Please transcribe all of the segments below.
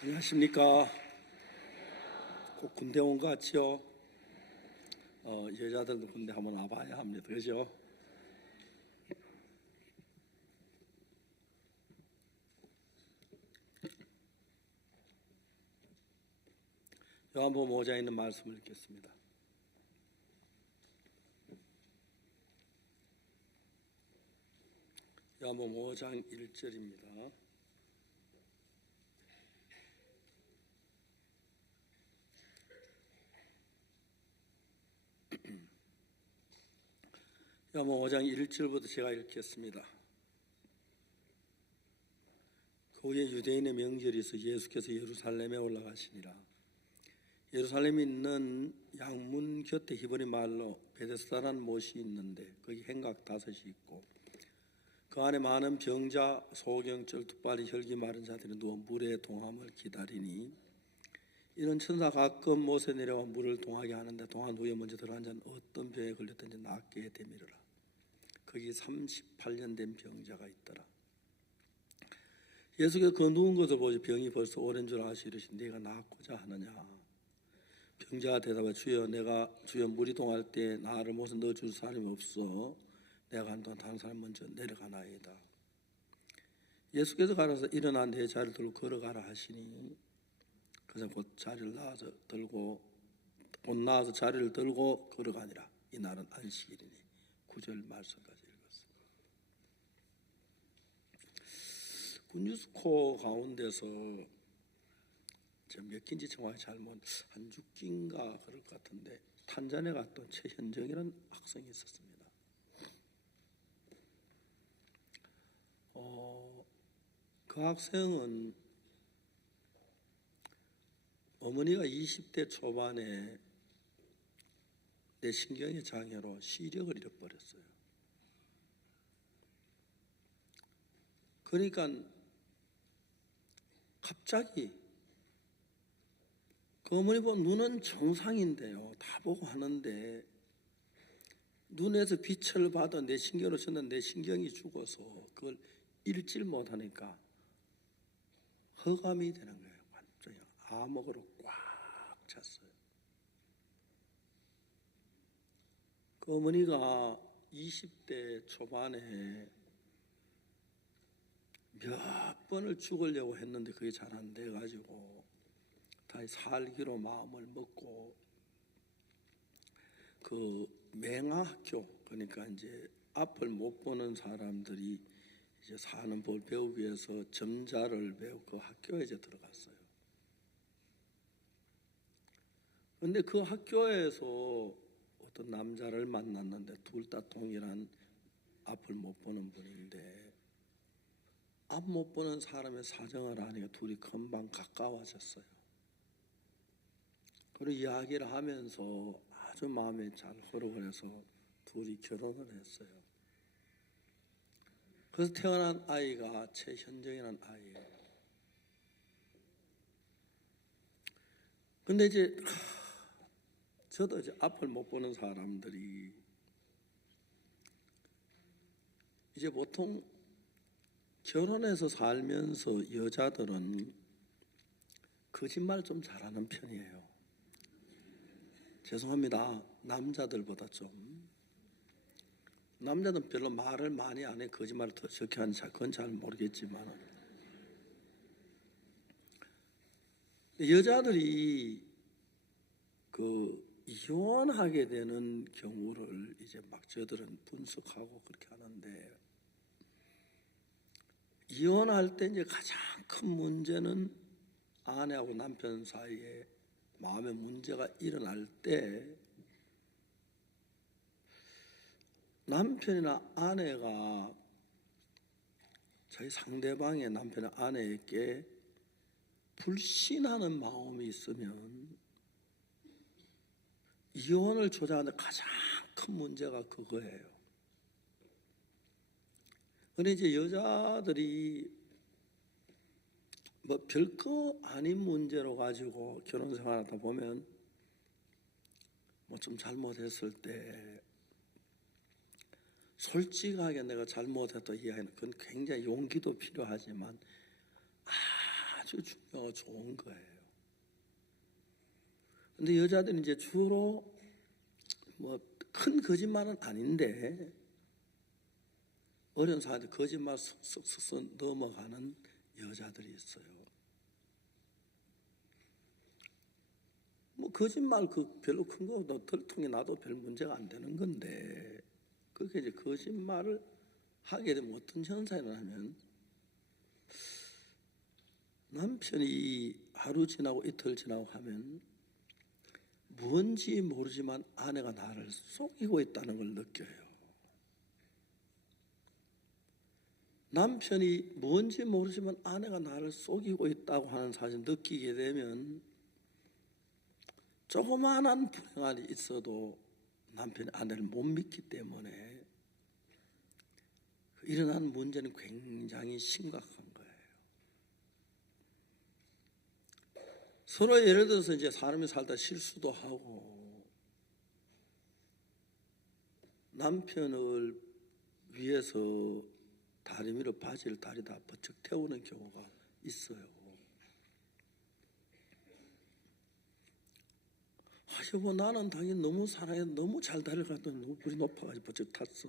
안녕하십니까. 꼭 군대 온 것 같지요? 여자들도 군대 한번 와봐야 합니다. 그죠? 요한복음 5장에 있는 말씀을 읽겠습니다. 요한복음 5장 1절입니다. 요한복음 5장 1절부터 제가 읽겠습니다. 그 후에 유대인의 명절이 있어 예수께서 예루살렘에 올라가시니라. 예루살렘에 있는 양문 곁에 히브리 말로 베데스다라는 못이 있는데 거기 행각 5이 있고 그 안에 많은 병자, 소경절, 두발이 혈기 마른 자들이 누워 물의 동함을 기다리니 이런 천사 가끔 못에 내려와 물을 동하게 하는데 동한 후에 먼저 들어간 자는 어떤 병에 걸렸든지 낫게 되미르라. 거기 38년 된 병자가 있더라. 예수께서 그 누운 것을 보시 병이 벌써 오랜 줄 아시고 이르시니 네가 낫고자 하느냐. 병자가 대답하여 주여 물이 동할 때 나를 못에 넣어줄 사람이 없어 내가 간 동안 다른 사람 먼저 내려가나이다. 예수께서 가라서 일어나 내 자리를 들고 걸어가라 하시니 그래서 곧 나와서 자리를 들고 걸어가니라. 이날은 안식일이니 9절 말씀까지 읽었습니다. 군유스코 가운데서 몇 기인지 정확히 잘못 한 6기인가 그럴 것 같은데 탄자니아 갔던 최현정이라는 학생이 있었습니다. 그 학생은 어머니가 20대 초반에 뇌신경의 장애로 시력을 잃어버렸어요. 그러니까 갑자기 그 어머니 보면 눈은 정상인데요. 다 보고 하는데 눈에서 빛을 받아 뇌신경으로 쳤는데 뇌신경이 죽어서 그걸 읽질 못하니까 허감이 되는 거예요. 완전히 암흑으로 꽉 찼어요. 그 어머니가 20대 초반에 몇 번을 죽으려고 했는데 그게 잘 안 돼가지고 다시 살기로 마음을 먹고 그 맹아학교, 그러니까 이제 앞을 못 보는 사람들이 이제 사는 법 배우기 위해서 점자를 배우고 그 학교에 이제 들어갔어요. 그런데 그 학교에서 어떤 남자를 만났는데 둘 다 동일한 앞을 못 보는 분인데 앞 못 보는 사람의 사정을 아니까 둘이 금방 가까워졌어요. 그리고 이야기를 하면서 아주 마음이 잘 흐르고해서 둘이 결혼을 했어요. 그래서 태어난 아이가 최현정이라는 아이예요. 근데 이제 저도 이제 앞을 못 보는 사람들이 이제 보통 결혼해서 살면서 여자들은 거짓말 좀 잘하는 편이에요. 죄송합니다. 남자들보다 좀. 남자는 별로 말을 많이 안 해. 거짓말을 더 적게 하는지 그건 잘 모르겠지만 여자들이 그 이혼하게 되는 경우를 이제 막 저들은 분석하고 그렇게 하는데 이혼할 때 이제 가장 큰 문제는 아내하고 남편 사이에 마음의 문제가 일어날 때 남편이나 아내가 자기 상대방의 남편이나 아내에게 불신하는 마음이 있으면 이혼을 조장하는 가장 큰 문제가 그거예요. 그런데 이제 여자들이 뭐 별거 아닌 문제로 가지고 결혼 생활하다 보면 뭐 좀 잘못했을 때 솔직하게 내가 잘못했다 이야기는 그건 굉장히 용기도 필요하지만 아주 중요하고 좋은 거예요. 근데 여자들은 이제 주로 뭐 큰 거짓말은 아닌데 어려운 상황에 거짓말 쓱쓱쓱 넘어가는 여자들이 있어요. 뭐 거짓말 별로 큰 거 덜통이 나도 별 문제가 안 되는 건데 그렇게 이제 거짓말을 하게 되면 어떤 현상이 나냐면 남편이 하루 지나고 이틀 지나고 하면 뭔지 모르지만 아내가 나를 속이고 있다는 걸 느껴요. 남편이 뭔지 모르지만 아내가 나를 속이고 있다고 하는 사실을 느끼게 되면 조그마한 불행함이 있어도 남편이 아내를 못 믿기 때문에 일어난 문제는 굉장히 심각한 거예요. 서로 예를 들어서 이제 사람이 살다 실수도 하고 남편을 위해서 다리 위로 바지를 다리다 버쩍 태우는 경우가 있어요. 여보 나는 당연히 너무 사랑해 너무 잘 다리를 갖다 너무 불이 높아가지고 버쩍 탔어.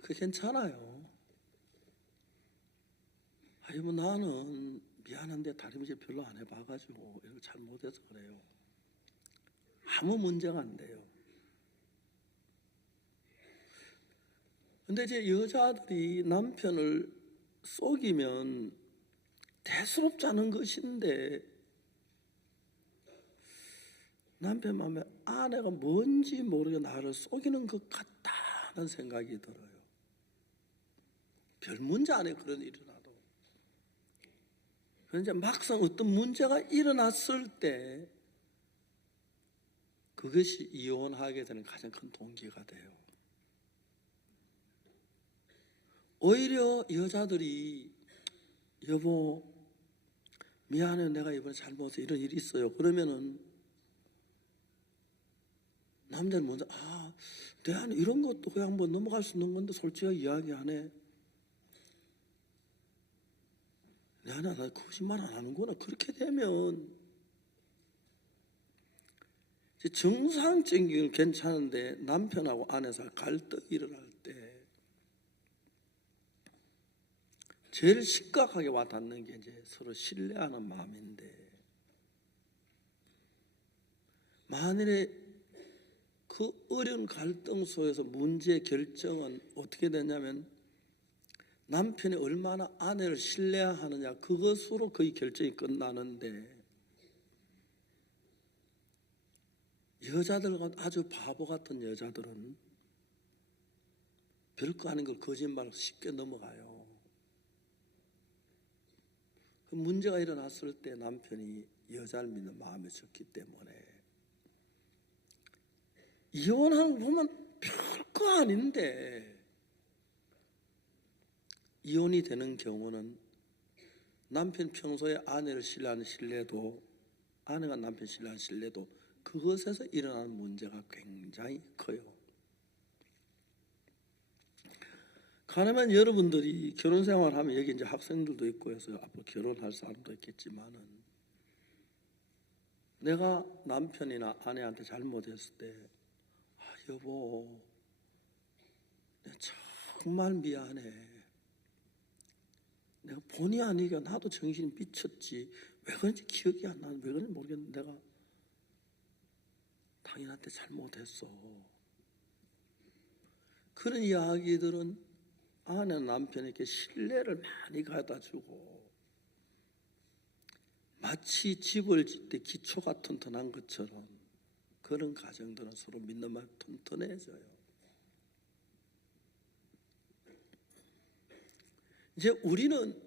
그게 괜찮아요. 여보 나는 미안한데 다리미질 별로 안 해봐가지고 이거 잘 못해서 그래요. 아무 문제가 안 돼요. 근데 이제 여자들이 남편을 속이면 대수롭지 않은 것인데 남편 마음에 아내가 뭔지 모르게 나를 속이는 것 같다는 생각이 들어요. 별 문제 안 해요. 그런 일이 일어나도. 그런데 막상 어떤 문제가 일어났을 때 그것이 이혼하게 되는 가장 큰 동기가 돼요. 오히려 여자들이 여보 미안해 내가 이번에 잘못해서 이런 일이 있어요. 그러면은 남자는 먼저 내 안에 이런 것도 그냥 한번 넘어갈 수 있는 건데 솔직하게 이야기하네. 내 안에 나 거짓말 안 하는구나. 그렇게 되면 정상적인 건 괜찮은데 남편하고 아내 사이 갈등이 일어날 때 제일 심각하게 와닿는 게 이제 서로 신뢰하는 마음인데 만일에 그 어려운 갈등 속에서 문제의 결정은 어떻게 되냐면 남편이 얼마나 아내를 신뢰하느냐 그것으로 거의 결정이 끝나는데 여자들과 아주 바보 같은 여자들은 별거 아닌 걸 거짓말로 쉽게 넘어가요. 그 문제가 일어났을 때 남편이 여자를 믿는 마음이 적기 때문에 이혼하는 거 보면 별거 아닌데 이혼이 되는 경우는 남편 평소에 아내를 신뢰하는 신뢰도 아내가 남편 신뢰하는 신뢰도 그것에서 일어나는 문제가 굉장히 커요. 가능하면 여러분들이 결혼 생활하면 여기 이제 학생들도 있고 해서 앞으로 결혼할 사람도 있겠지만은 내가 남편이나 아내한테 잘못했을 때 여보 내가 정말 미안해. 내가 본의 아니게 나도 정신이 미쳤지. 왜 그런지 기억이 안 나는 왜 그런지 모르겠는데 내가 당신한테 잘못했어. 그런 이야기들은 아내는 남편에게 신뢰를 많이 갖다주고 마치 집을 짓 때 기초가 튼튼한 것처럼 그런 가정들은 서로 믿는 말 튼튼해져요. 이제 우리는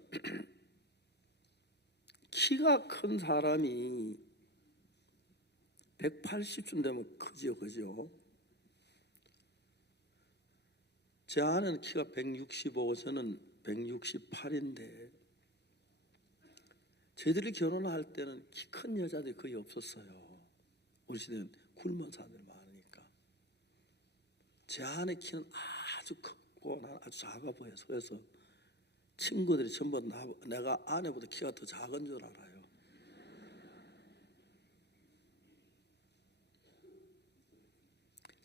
키가 큰 사람이 180쯤 되면 크지요, 그죠? 제 아내는 키가 165, 저는 168인데 저희들이 결혼할 때는 키 큰 여자들이 거의 없었어요. 우리 시대는 굶은 사람들이 많으니까. 제 아내 키는 아주 크고 나는 아주 작아 보여서 그래서 친구들이 전부 내가 아내보다 키가 더 작은 줄 알아요.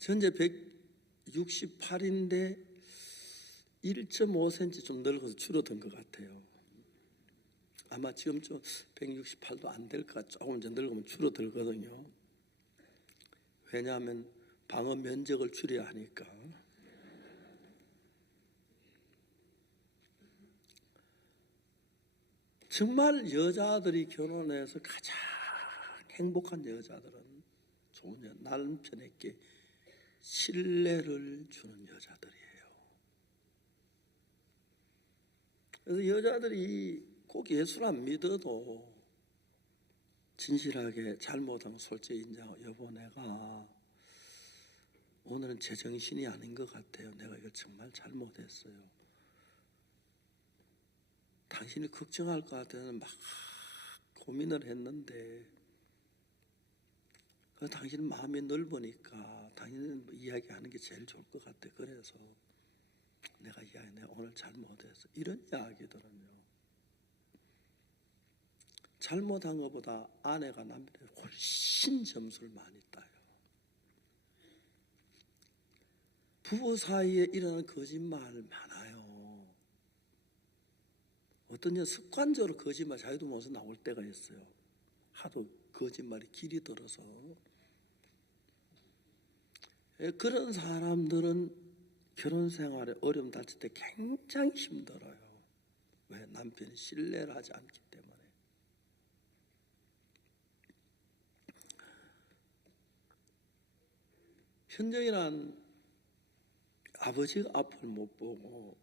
현재 168인데 1.5cm 좀 늙어서 줄어든 것 같아요. 아마 지금 좀 168도 안 될 것, 조금 이제 늙으면 줄어들거든요. 왜냐하면 방어 면적을 줄여야 하니까. 정말 여자들이 결혼해서 가장 행복한 여자들은 좋은 남편에게 신뢰를 주는 여자들이에요. 그래서 여자들이 꼭 예수를 안 믿어도 진실하게 잘못한 거 솔직히 인정하고, 여보 내가 오늘은 제정신이 아닌 것 같아요. 내가 이걸 정말 잘못했어요. 당신이 걱정할 것 같아서 막 고민을 했는데 당신 마음이 넓으니까 당신은 이야기하는 게 제일 좋을 것 같아. 그래서 내가 오늘 잘못했어. 이런 이야기들은요, 잘못한 것보다 아내가 남편에 훨씬 점수를 많이 따요. 부부 사이에 일어나는 거짓말 많아요. 어떤 년 습관적으로 거짓말 자기도 모르면서 나올 때가 있어요. 하도 거짓말이 길이 들어서. 그런 사람들은 결혼 생활에 어려움 닥칠 때 굉장히 힘들어요. 왜? 남편이 신뢰를 하지 않기 때문에. 현정이란 아버지가 앞을 못 보고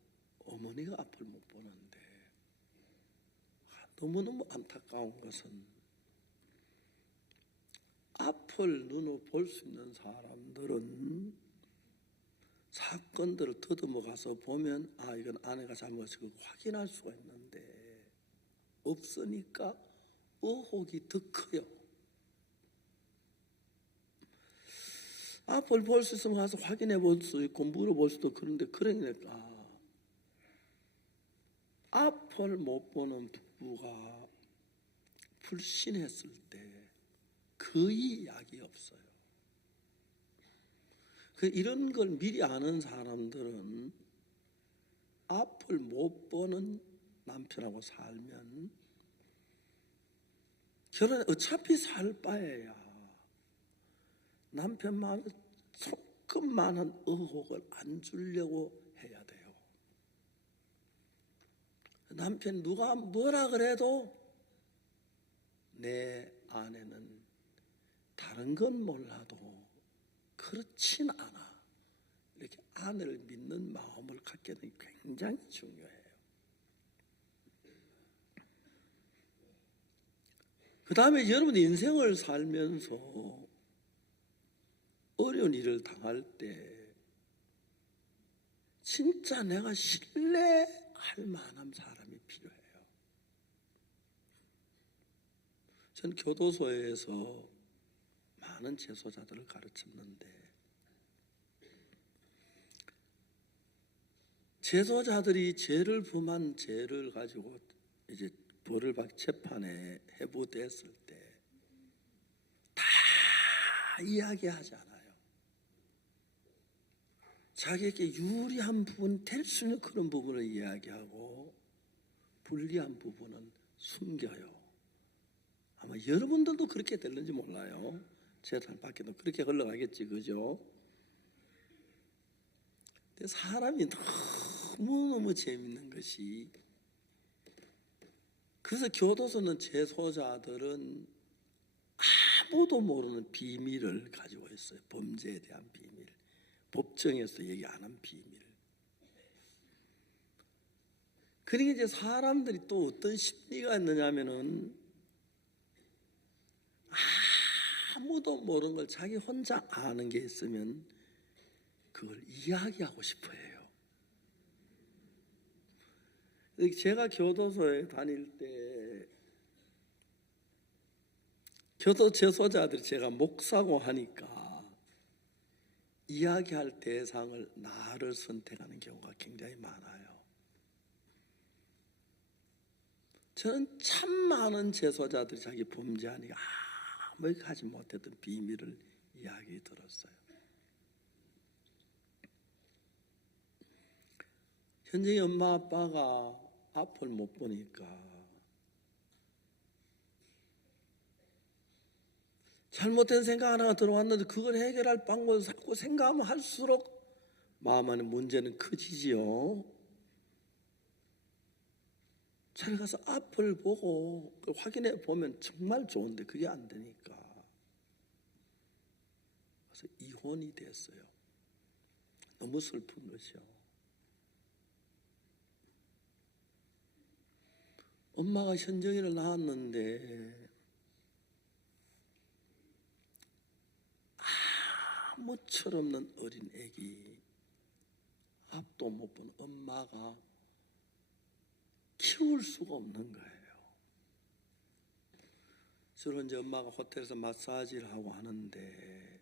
어머니가 앞을 못 보는데, 너무너무 안타까운 것은 앞을 눈으로 볼 수 있는 사람들은 사건들을 더듬어 가서 보면 이건 아내가 잘못했고 확인할 수가 있는데, 없으니까 의혹이 더 커요. 앞을 볼 수 있으면 가서 확인해 볼 수 있고 물어볼 수도, 그런데 그러니까 앞을 못 보는 부부가 불신했을 때 거의 약이 없어요. 이런 걸 미리 아는 사람들은 앞을 못 보는 남편하고 살면 결혼에 어차피 살 바에야 남편만 조금만한 의혹을 안 주려고 해야 돼요. 남편 누가 뭐라 그래도 내 아내는 다른 건 몰라도 그렇진 않아. 이렇게 아내를 믿는 마음을 갖게 되는 게 굉장히 중요해요. 그 다음에 여러분 인생을 살면서 어려운 일을 당할 때 진짜 내가 신뢰할 만한 사람이 필요해요. 전 교도소에서 많은 재소자들을 가르쳤는데, 재소자들이 죄를 범한 죄를 가지고 이제 벌을 받기 재판에 회부됐을 때 다 이야기하지 않아요. 자기에게 유리한 부분, 될 수 있는 그런 부분을 이야기하고 불리한 부분은 숨겨요. 아마 여러분들도 그렇게 될는지 몰라요. 재판 밖에도 그렇게 흘러가겠지, 그죠? 근데 사람이 너무너무 재밌는 것이, 그래서 교도소는 재소자들은 아무도 모르는 비밀을 가지고 있어요. 범죄에 대한 비밀, 법정에서 얘기 안 한 비밀. 그러니까 이제 사람들이 또 어떤 심리가 있느냐면은, 아무도 모르는 걸 자기 혼자 아는 게 있으면 그걸 이야기하고 싶어 해요. 제가 교도소에 다닐 때 교도 재소자들이 제가 목사고 하니까 이야기할 대상을 나를 선택하는 경우가 굉장히 많아요. 저는 참 많은 재소자들이 자기 범죄하니까 아무 하지 못했던 비밀을 이야기 들었어요. 현정이 엄마 아빠가 앞을 못 보니까 잘못된 생각 하나가 들어왔는데 그걸 해결할 방법을 자꾸 생각하면 할수록 마음 안에 문제는 커지지요. 잘 가서 앞을 보고 그걸 확인해 보면 정말 좋은데 그게 안 되니까 그래서 이혼이 됐어요. 너무 슬픈 것이요. 엄마가 현정이를 낳았는데 아무 철없는 어린 애기, 앞도 못 본 엄마가 키울 수가 없는 거예요. 주로 이제 엄마가 호텔에서 마사지를 하고 하는데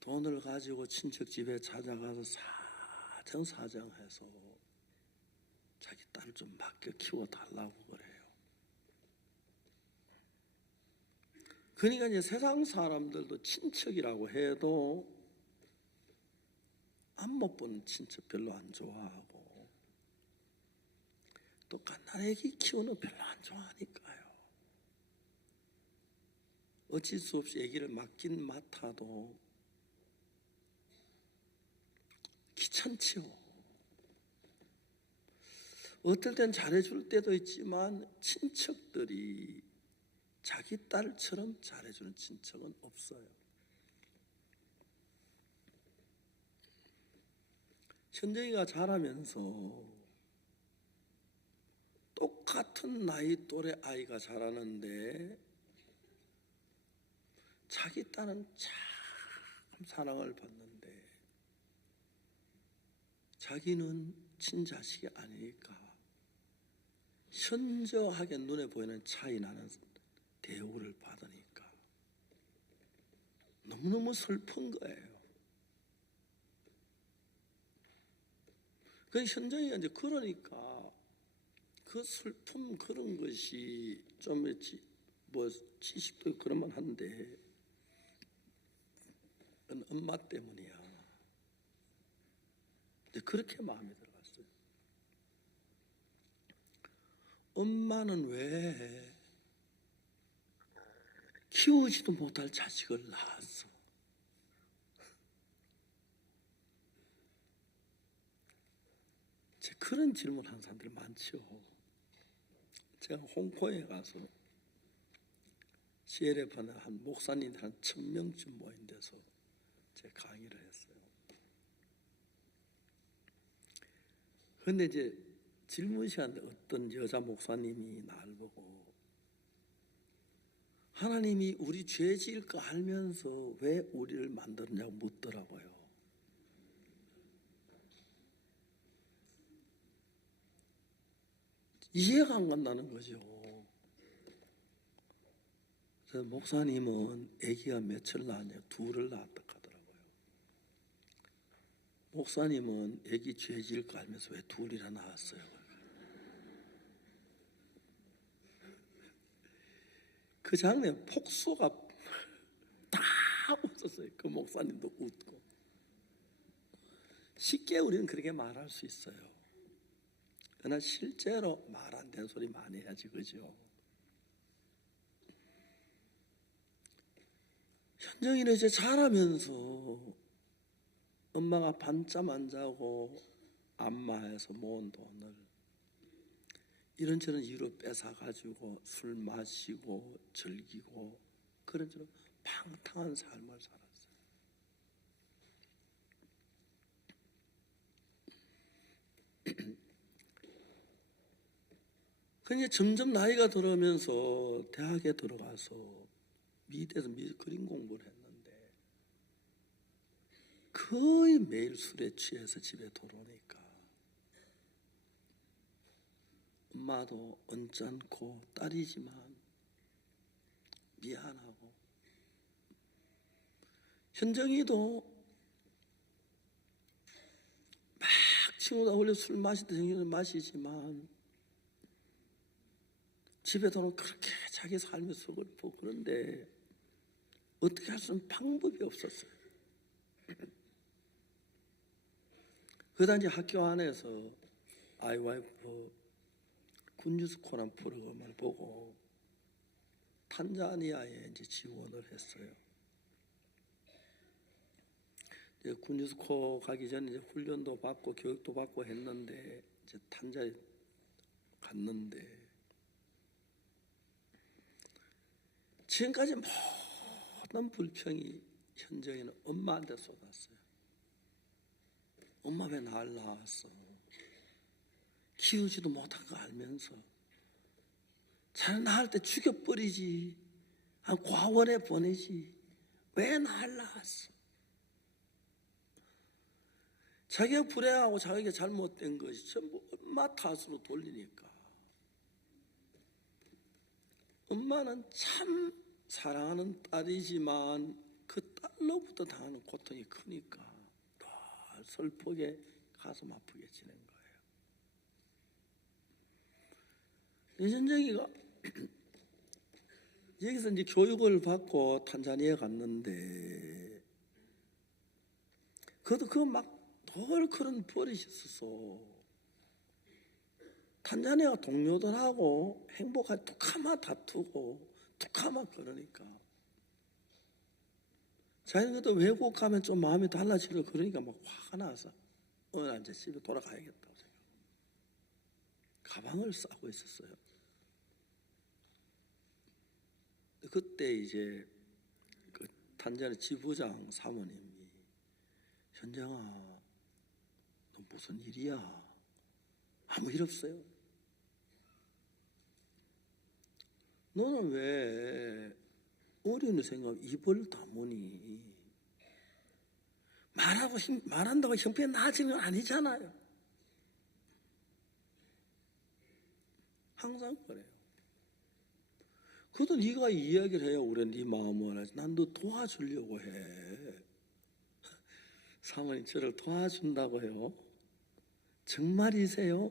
돈을 가지고 친척 집에 찾아가서 사정사정해서 자기 딸을 좀 맡겨 키워달라고 그래요. 그러니까 이제 세상 사람들도 친척이라고 해도 안 못 본 친척 별로 안 좋아하고 또 갓난아기 키우는 별로 안 좋아하니까요. 어쩔 수 없이 아기를 맡긴 맡아도 귀찮지요. 어떨 땐 잘해줄 때도 있지만 친척들이 자기 딸처럼 잘해주는 친척은 없어요. 현정이가 자라면서 똑같은 나이 또래 아이가 자라는데 자기 딸은 참 사랑을 받는데 자기는 친자식이 아니니까 현저하게 눈에 보이는 차이 나는 대우를 받으니까 너무너무 슬픈 거예요. 그 현정이가 이제 그러니까 그 슬픔 그런 것이 좀 뭐 지식도 그러면 한데 엄마 때문이야. 그렇게 마음이 들어갔어요. 엄마는 왜 키우지도 못할 자식을 낳았어? 그런 질문하는 사람들이 많죠. 제가 홍콩에 가서 CLF는 한 목사님들 한 1000명쯤 모인 데서 제가 강의를 했어요. 그런데 이제 질문 시간에 어떤 여자 목사님이 나를 보고 하나님이 우리 죄 지을 거 알면서 왜 우리를 만들었냐고 묻더라고요. 이해가 안 간다는 거죠. 그래서 목사님은 아기가 몇을 낳았냐? 2를 낳았다 하더라고요. 목사님은 아기 죄 지을 거 알면서 왜 2이나 낳았어요? 그 장면 폭소가 다 웃었어요. 그 목사님도 웃고. 쉽게 우리는 그렇게 말할 수 있어요. 그러나 실제로 말 안 되는 소리 많이 해야지, 그죠? 현정이는 이제 자라면서 엄마가 밤잠 안 자고 안마해서 모은 돈을 이런저런 이유로 뺏어가지고 술 마시고 즐기고 그런저런 방탕한 삶을 살았어요. 그런데 점점 나이가 들어오면서 대학에 들어가서 미대에서 그림 공부를 했는데 거의 매일 술에 취해서 집에 돌아오니까 엄마도 언짢고 딸이지만 미안하고 현정이도 막 친구가 원래 술 마실 때 정신을 마시지만 집에 들어오면 그렇게 자기 삶이 서글프고 그런데 어떻게 할 수 있는 방법이 없었어요. 그러다 이제 학교 안에서 아이와이프 군유스코라는 프로그램을 보고 탄자니아에 이제 지원을 했어요. 이제 군유스코 가기 전에 이제 훈련도 받고 교육도 받고 했는데 이제 탄자니아에 갔는데 지금까지 모든 불평이 현정이는 엄마한테 쏟았어요. 엄마 왜 날 낳았어? 키우지도 못한 거 알면서 자네 낳을 때 죽여버리지, 과원에 보내지 왜 날 낳았어? 자기가 불행하고 자기가 잘못된 것이 전부 엄마 탓으로 돌리니까 엄마는 참 사랑하는 딸이지만 그 딸로부터 당하는 고통이 크니까 늘 슬프게 가슴 아프게 지낸 거예요. 현정이가 여기서 이제 교육을 받고 탄자니아에 갔는데 그것도 늘 그런 버릇이 있었어. 탄자니아 동료들하고 행복하게 툭하마 다투고 툭하마 그러니까 자기는 그때 외국 가면 좀 마음이 달라지려 그러니까 막 화가 나서 날 이제 집에 돌아가야겠다고 생각. 가방을 싸고 있었어요. 그때 이제 그 탄자니아 지부장 사모님이 현정아 너 무슨 일이야? 아무 일 없어요. 너는 왜 어린이 생각 입을 다무니? 말한다고 형편이 나아지는 건 아니잖아요. 항상 그래요. 그래도 네가 이야기를 해야 우리 네 마음을 알지. 난 너 도와주려고 해. 사모님 저를 도와준다고요? 정말이세요?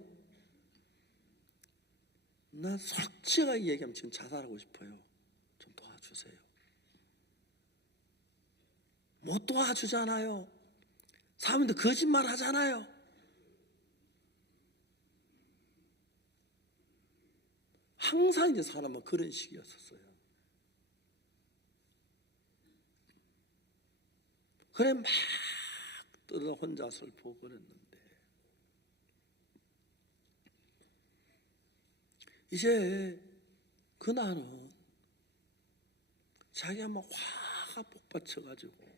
나 솔직하게 얘기하면 지금 자살하고 싶어요. 좀 도와주세요. 못 도와주잖아요. 사모님도 거짓말 하잖아요. 항상 이제 사람은 그런 식이었었어요. 그래 막 떠나 혼자 슬프고 그랬는데 이제 그날은 자기가 막 화가 폭받쳐가지고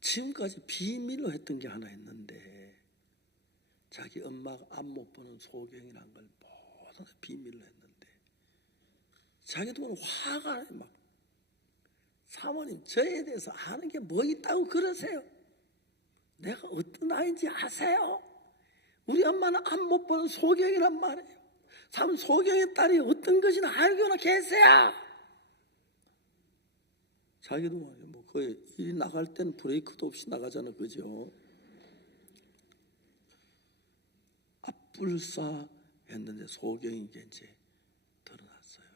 지금까지 비밀로 했던 게 하나 있는데 자기 엄마가 앞 못 보는 소경이란 걸 모두 비밀로 했는데 자기도 화가 막 사모님 저에 대해서 아는 게 뭐 있다고 그러세요? 내가 어떤 아이인지 아세요? 우리 엄마는 앞 못 보는 소경이란 말이에요. 사모님 소경의 딸이 어떤 것이나 알고나 계세요. 자기도 뭐 거의 일이 나갈 때는 브레이크도 없이 나가잖아, 그죠? 앞불사 했는데 소경이 이제 드러났어요.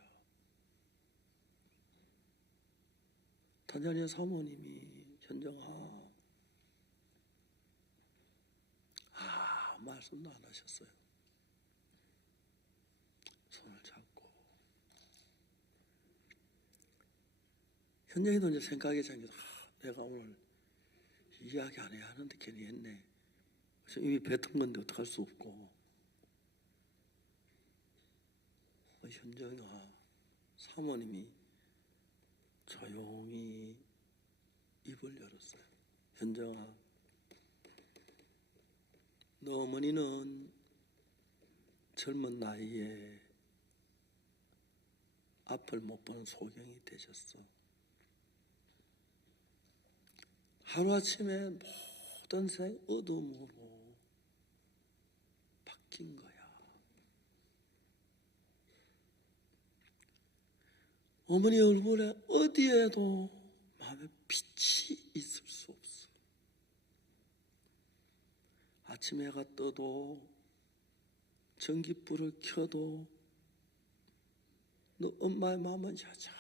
탄자니아 사모님이 현정아 말씀도 안 하셨어요. 손을 잡고 현정이도 이제 생각이 잠겨서 내가 오늘 이야기 안 해야 하는데 괜히 했네. 이미 뱉은 건데 어떡할 수 없고 현정아 사모님이 조용히 입을 열었어요. 현정아 너 어머니는 젊은 나이에 앞을 못 보는 소경이 되셨어. 하루아침에 모든 생 어둠으로 바뀐 거야. 어머니 얼굴에 어디에도 마음에 빛이 있을 수 없어. 아침 해가 떠도 전깃불을 켜도 너 엄마의 마음은 여전히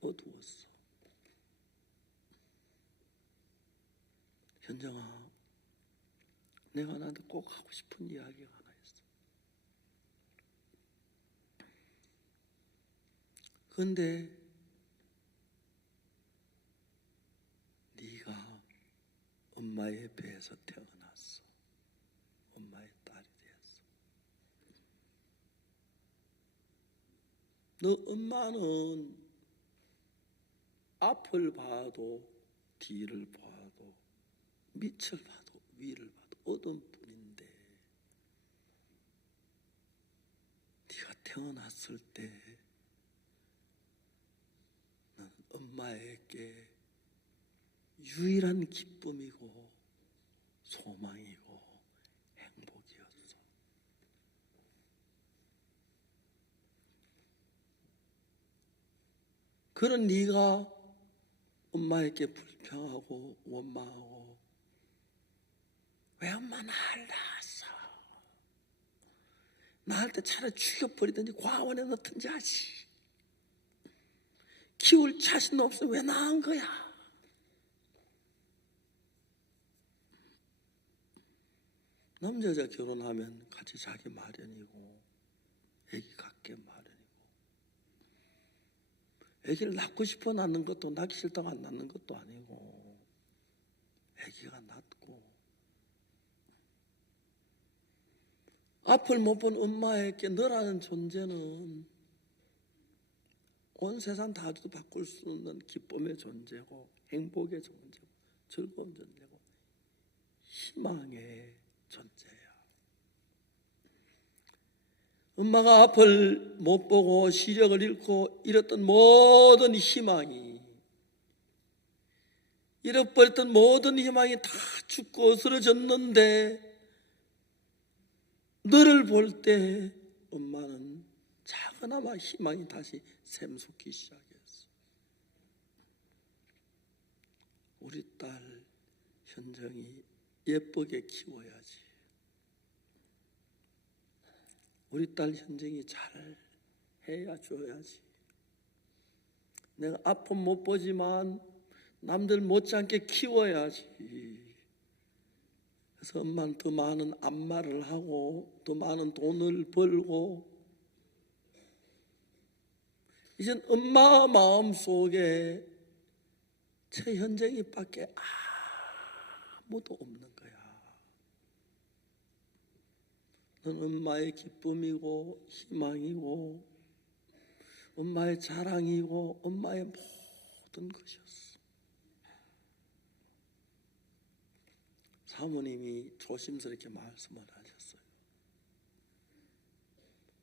어두웠어. 현정아, 내가 나한테 꼭 하고 싶은 이야기가 하나 있어. 그런데 네가 엄마의 배에서 태어났어. 엄마의 딸이 되었어. 너 엄마는 앞을 봐도 뒤를 봐도 밑을 봐도 위를 봐도 어두운 뿐인데 네가 태어났을 때 넌 엄마에게 유일한 기쁨이고 소망이고 행복이었어. 그런 네가 엄마에게 불평하고 원망하고 왜 엄마 나를 낳았어? 낳을 때 차라리 죽여버리든지 과원에 넣든지 하지. 키울 자신 없어 왜 낳은 거야? 남자 여자 결혼하면 같이 자기 마련이고 애기 갖게 마련이고 애기를 낳고 싶어 낳는 것도 낳기 싫다고 안 낳는 것도 아니고 애기가 낳고 앞을 못 본 엄마에게 너라는 존재는 온 세상 다 줘도 바꿀 수 없는 기쁨의 존재고 행복의 존재고 즐거운 존재고 희망의 존재야. 엄마가 앞을 못 보고 시력을 잃고 잃었던 모든 희망이 잃어버렸던 모든 희망이 다 죽고 쓰러졌는데 너를 볼 때 엄마는 작은아마 희망이 다시 샘솟기 시작했어. 우리 딸 현정이 예쁘게 키워야지. 우리 딸 현정이 잘 해야 줘야지. 내가 아픔 못 보지만 남들 못지않게 키워야지. 그래서 엄마는 더 많은 안마를 하고 더 많은 돈을 벌고 이젠 엄마 마음속에 최현정이밖에 아무도 없는 거야. 넌 엄마의 기쁨이고 희망이고 엄마의 자랑이고 엄마의 모든 것이었어. 사모님이 조심스럽게 말씀을 하셨어요.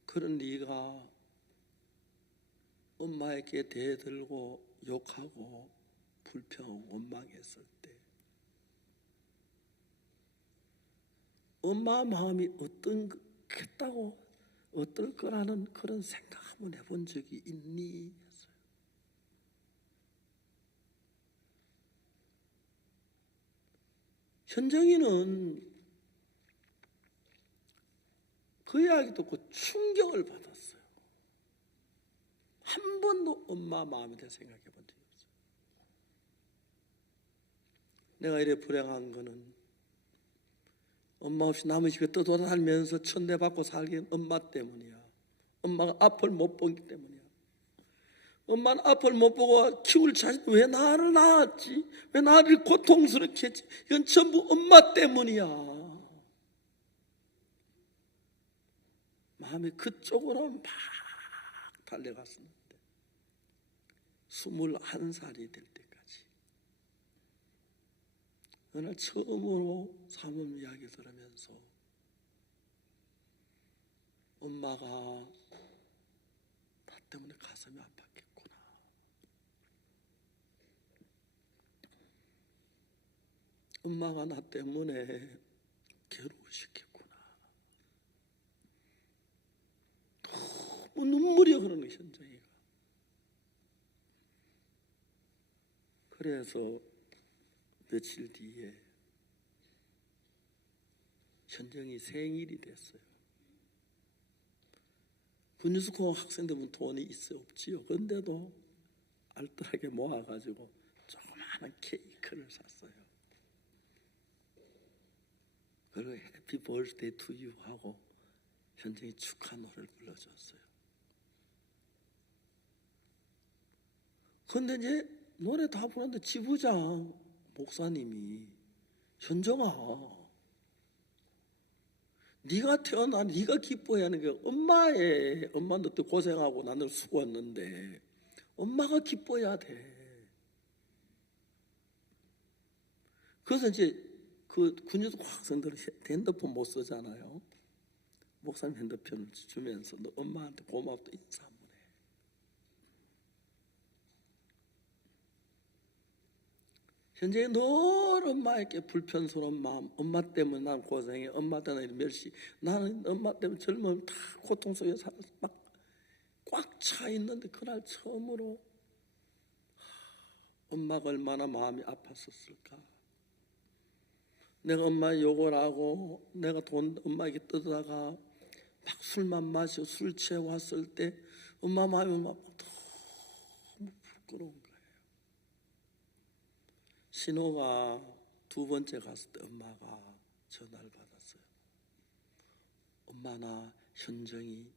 그런 네가 엄마에게 대들고 욕하고 불평하고 원망했을 때 엄마 마음이 어떻겠다고 어떨 거라는 그런 생각 한번 해본 적이 있니? 했어요. 현정이는 그 이야기 듣고 충격을 받았어요. 한 번도 엄마 마음에 대해 생각해 본 적이 없어요. 내가 이래 불행한 거는 엄마 없이 남의 집에 떠돌아다니면서 천대받고 살기엔 엄마 때문이야. 엄마가 앞을 못 보기 때문이야. 엄마는 앞을 못 보고 키울 자신 왜 나를 낳았지? 왜 나를 고통스럽게 했지? 이건 전부 엄마 때문이야. 마음이 그쪽으로 막 달려갔었는데 21살이 될 때까지 어느 날 처음으로 사모님 이야기 들으면서 엄마가 나 때문에 가슴이 아팠겠구나. 엄마가 나 때문에 괴로우셨겠구나. 너무 눈물이 흐르는 현정이가. 그래서 며칠 뒤에 현정이 생일이 됐어요. 군유스코 학생들은 돈이 있어 없지요. 그런데도 알뜰하게 모아가지고 조그마한 케이크를 샀어요. 그리고 해피 버스데이 투 유 하고 현정이 축하 노래를 불러줬어요. 그런데 이제 노래 다 부르는데 지부장 목사님이 현정아, 네가 태어나 네가 기뻐해야 하는 게 엄마 너 때 고생하고 나는 수고했는데 엄마가 기뻐해야 돼. 그래서 이제 그 군유도 학생들은 핸드폰 못 쓰잖아요. 목사님 핸드폰을 주면서 너 엄마한테 고맙다 인사 한번 해. 현재 늘 엄마에게 불편스러운 마음, 엄마 때문에 난 고생해, 엄마 때문에 멸시, 나는 엄마 때문에 젊음을 다 고통 속에 살아서 막 꽉 차 있는데 그날 처음으로 엄마가 얼마나 마음이 아팠었을까. 내가 엄마 욕을 하고 내가 돈 엄마에게 뜯어다가 막 술만 마시고 술 취해 왔을 때 엄마 마음이 막 너무 부끄러운 거예요. 신호가 두 번째 갔을 때 엄마가 전화를 받았어요. 엄마 나 현정이니?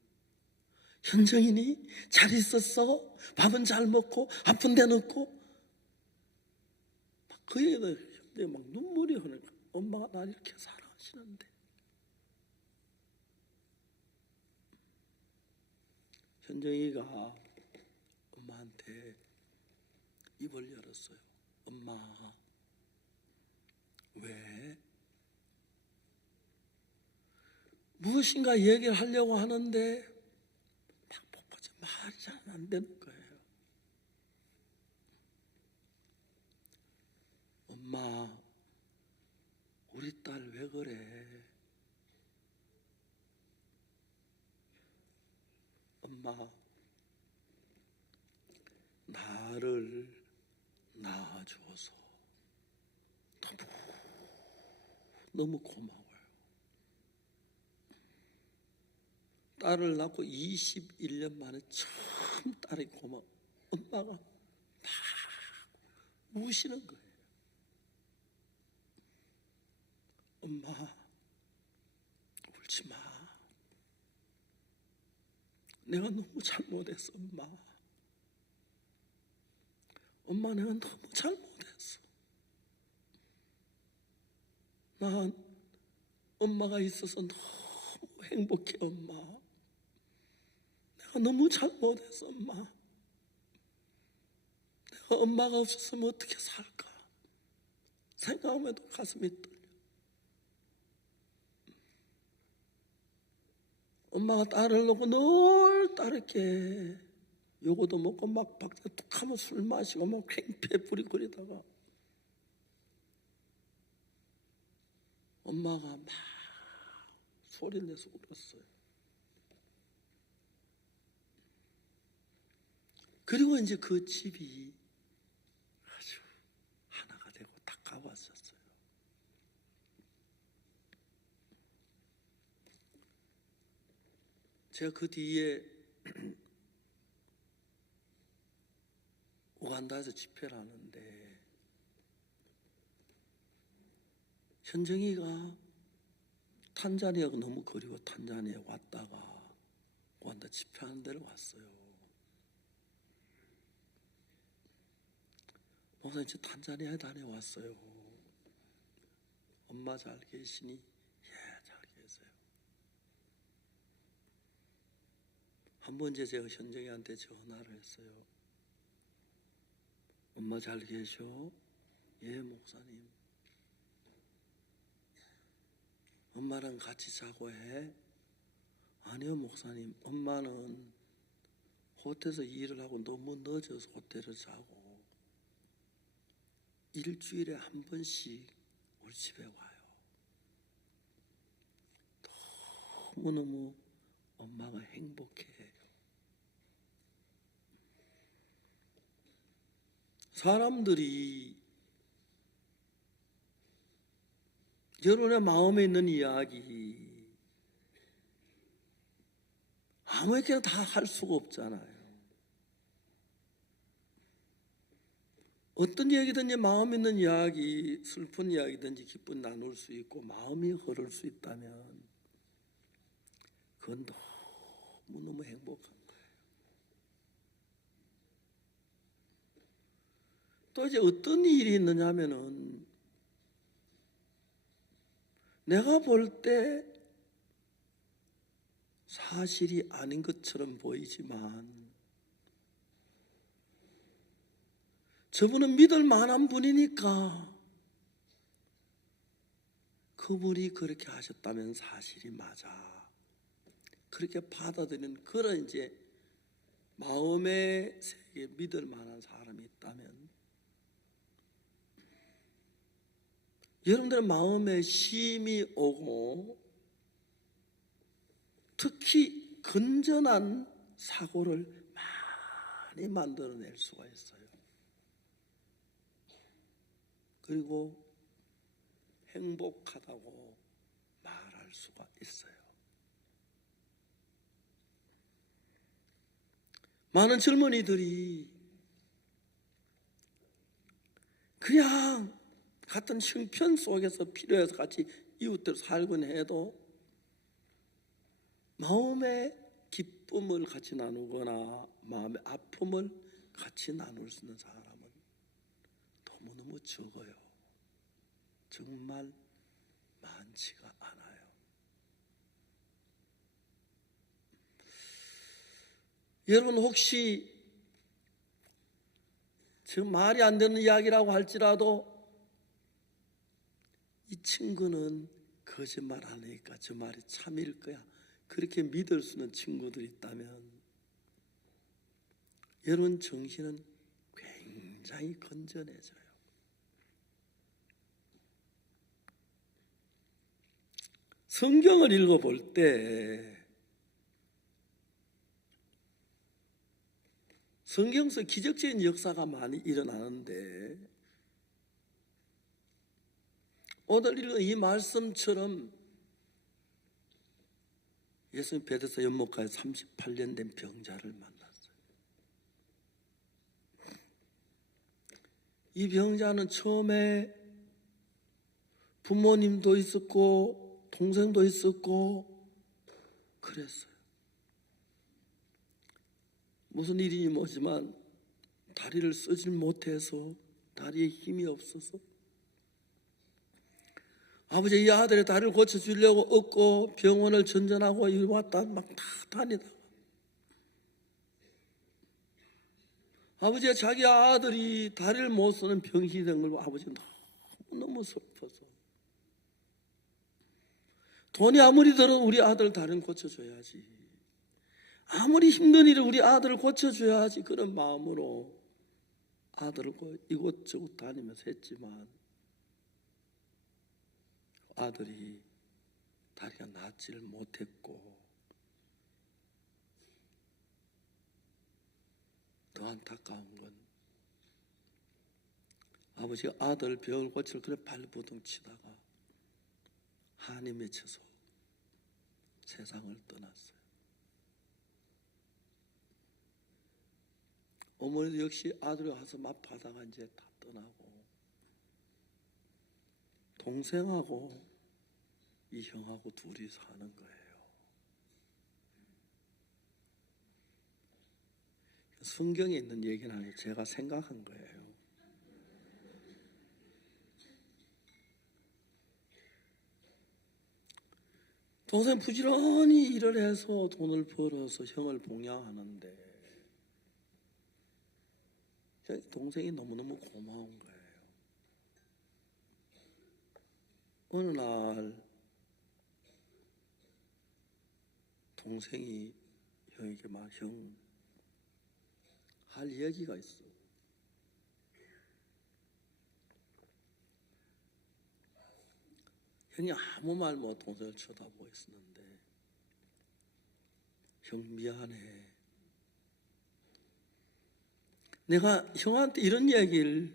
잘 있었어? 밥은 잘 먹고 아픈 데는 없고? 그 얘기가 현정이 막 눈물이 흐르니까 엄마가 날 이렇게 사랑하시는데. 현정이가 엄마한테 입을 열었어요. 엄마, 왜? 무엇인가 얘기를 하려고 하는데 막 복받쳐 말이 잘 안 되는 거예요. 엄마, 우리 딸 왜 그래? 엄마, 나를 낳아줘서 너무 고마워요. 딸을 낳고 21년 만에 처음 딸이 고마워. 엄마가 막 우시는 거예요. 엄마, 울지 마. 내가 너무 잘못했어, 엄마. 엄마, 내가 너무 잘못했어. 난 엄마가 있어서 너무 행복해, 엄마. 내가 너무 잘못했어, 엄마. 내가 엄마가 없었으면 어떻게 살까? 생각하면도 가슴이 떨려. 엄마가 딸을 놓고 늘 딸에게 요거도 먹고 막 밖에 툭 하면 술 마시고 막 횡패 부리거리다가 엄마가 막 소리를 내서 울었어요. 그리고 이제 그 집이 아주 하나가 되고 가까웠었어요. 제가 그 뒤에 우간다에서 집회를 하는데 현정이가 탄자니아가 너무 그리워 탄자니아에 왔다가 우간다 집회하는 데를 왔어요. 목사님 저 탄자니아에 다녀왔어요. 엄마 잘 계시니? 예, 잘 계세요. 한 번 제가 현정이한테 전화를 했어요. 엄마 잘 계셔? 예, 목사님. 엄마랑 같이 자고 해? 아니요, 목사님. 엄마는 호텔에서 일을 하고 너무 늦어서 호텔을 자고 일주일에 한 번씩 우리 집에 와요. 너무너무 엄마가 행복해. 사람들이 여러분의 마음에 있는 이야기 아무에게나 다 할 수가 없잖아요. 어떤 이야기든지 마음 있는 이야기, 슬픈 이야기든지 기쁜 나눌 수 있고 마음이 흐를 수 있다면 그건 너무너무 행복한 거예요. 또 이제 어떤 일이 있느냐 하면은 내가 볼 때 사실이 아닌 것처럼 보이지만 저분은 믿을 만한 분이니까 그분이 그렇게 하셨다면 사실이 맞아. 그렇게 받아들이는 그런 이제 마음의 세계 믿을 만한 사람이 있다면 여러분들의 마음에 쉼이 오고 특히 건전한 사고를 많이 만들어낼 수가 있어요. 그리고 행복하다고 말할 수가 있어요. 많은 젊은이들이 그냥 같은 형편 속에서 필요해서 같이 이웃들 살곤 해도 마음의 기쁨을 같이 나누거나 마음의 아픔을 같이 나눌 수 있는 사람은 너무너무 적어요. 정말 많지가 않아요. 여러분 혹시 지금 말이 안 되는 이야기라고 할지라도 이 친구는 거짓말 안 하니까 저 말이 참일 거야, 그렇게 믿을 수 있는 친구들이 있다면 여러분 정신은 굉장히 건전해져요. 성경을 읽어볼 때 성경 속 기적적인 역사가 많이 일어나는데 오늘 읽은 이 말씀처럼 예수님 베데스다 연못가에 38년 된 병자를 만났어요. 이 병자는 처음에 부모님도 있었고 동생도 있었고 그랬어요. 무슨 일이 뭐지만 다리를 쓰질 못해서 다리에 힘이 없어서 아버지 이 아들의 다리를 고쳐주려고 얻고 병원을 전전하고 이리 왔다 막 다 다니다가 아버지가 자기 아들이 다리를 못 쓰는 병이 된 걸 아버지가 너무 슬퍼서 돈이 아무리 들어도 우리 아들 다리는 고쳐줘야지, 아무리 힘든 일을 우리 아들을 고쳐줘야지 그런 마음으로 아들을 이곳저곳 다니면서 했지만 아들이 다리가 낫지를 못했고 더 안타까운 건 아버지가 아들 병을 고칠 그래 발버둥 치다가 한이 맺혀서 세상을 떠났어요. 어머니도 역시 아들이 와서 맞받아가 이제 다 떠나고 동생하고 이 형하고 둘이 사는 거예요. 성경에 있는 얘기는 아니고 제가 생각한 거예요. 동생 부지런히 일을 해서 돈을 벌어서 형을 봉양하는데 동생이 너무너무 고마운 거예요. 어느 날 동생이 형에게 막 형 할 이야기가 있어. 형이 아무 말 못 동생을 쳐다보고 있었는데 형 미안해. 내가 형한테 이런 얘기를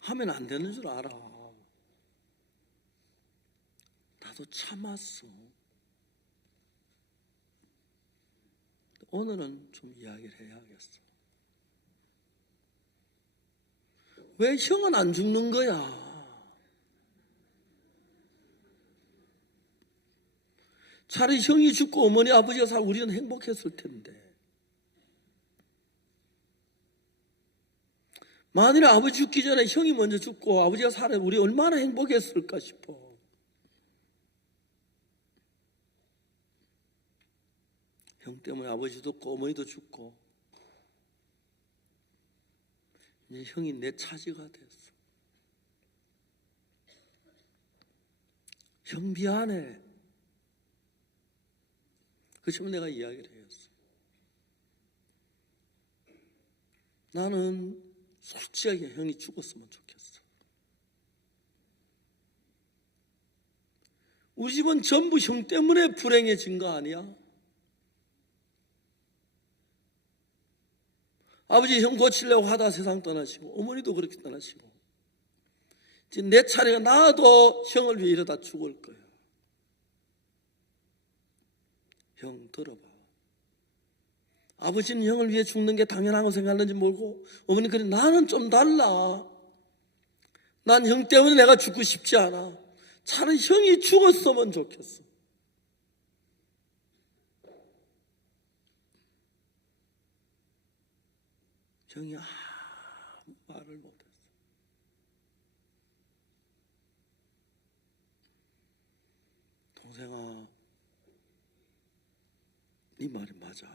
하면 안 되는 줄 알아. 나도 참았어. 오늘은 좀 이야기를 해야겠어. 왜 형은 안 죽는 거야? 차라리 형이 죽고 어머니 아버지가 살고 우리는 행복했을 텐데. 만일에 아버지 죽기 전에 형이 먼저 죽고 아버지가 살아야 우리 얼마나 행복했을까 싶어. 형 때문에 아버지도 죽고 어머니도 죽고 이제 형이 내 차지가 됐어. 형 미안해. 그렇지만 내가 이야기를 했어. 나는 솔직하게 형이 죽었으면 좋겠어. 우리 집은 전부 형 때문에 불행해진 거 아니야? 아버지 형 고치려고 하다 세상 떠나시고 어머니도 그렇게 떠나시고 이제 내 차례가 나도 형을 위해 이러다 죽을 거야. 형 들어봐. 아버지는 형을 위해 죽는 게 당연하고 생각하는지 모르고 어머니 그래 나는 좀 달라. 난 형 때문에 내가 죽고 싶지 않아. 차라리 형이 죽었으면 좋겠어. 형이 아무 말을 못했어. 동생아, 네 말이 맞아.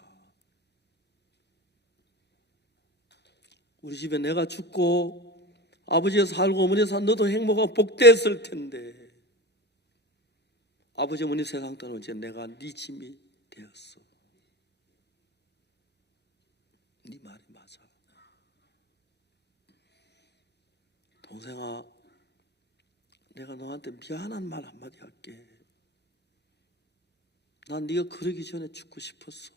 우리 집에 내가 죽고 아버지가 살고 어머니가 살고 너도 행복하고 복됐을 텐데 아버지 어머니 세상 떠나면 이제 내가 네 짐이 되었어. 네 말이 맞아. 동생아, 내가 너한테 미안한 말 한마디 할게. 난 네가 그러기 전에 죽고 싶었어.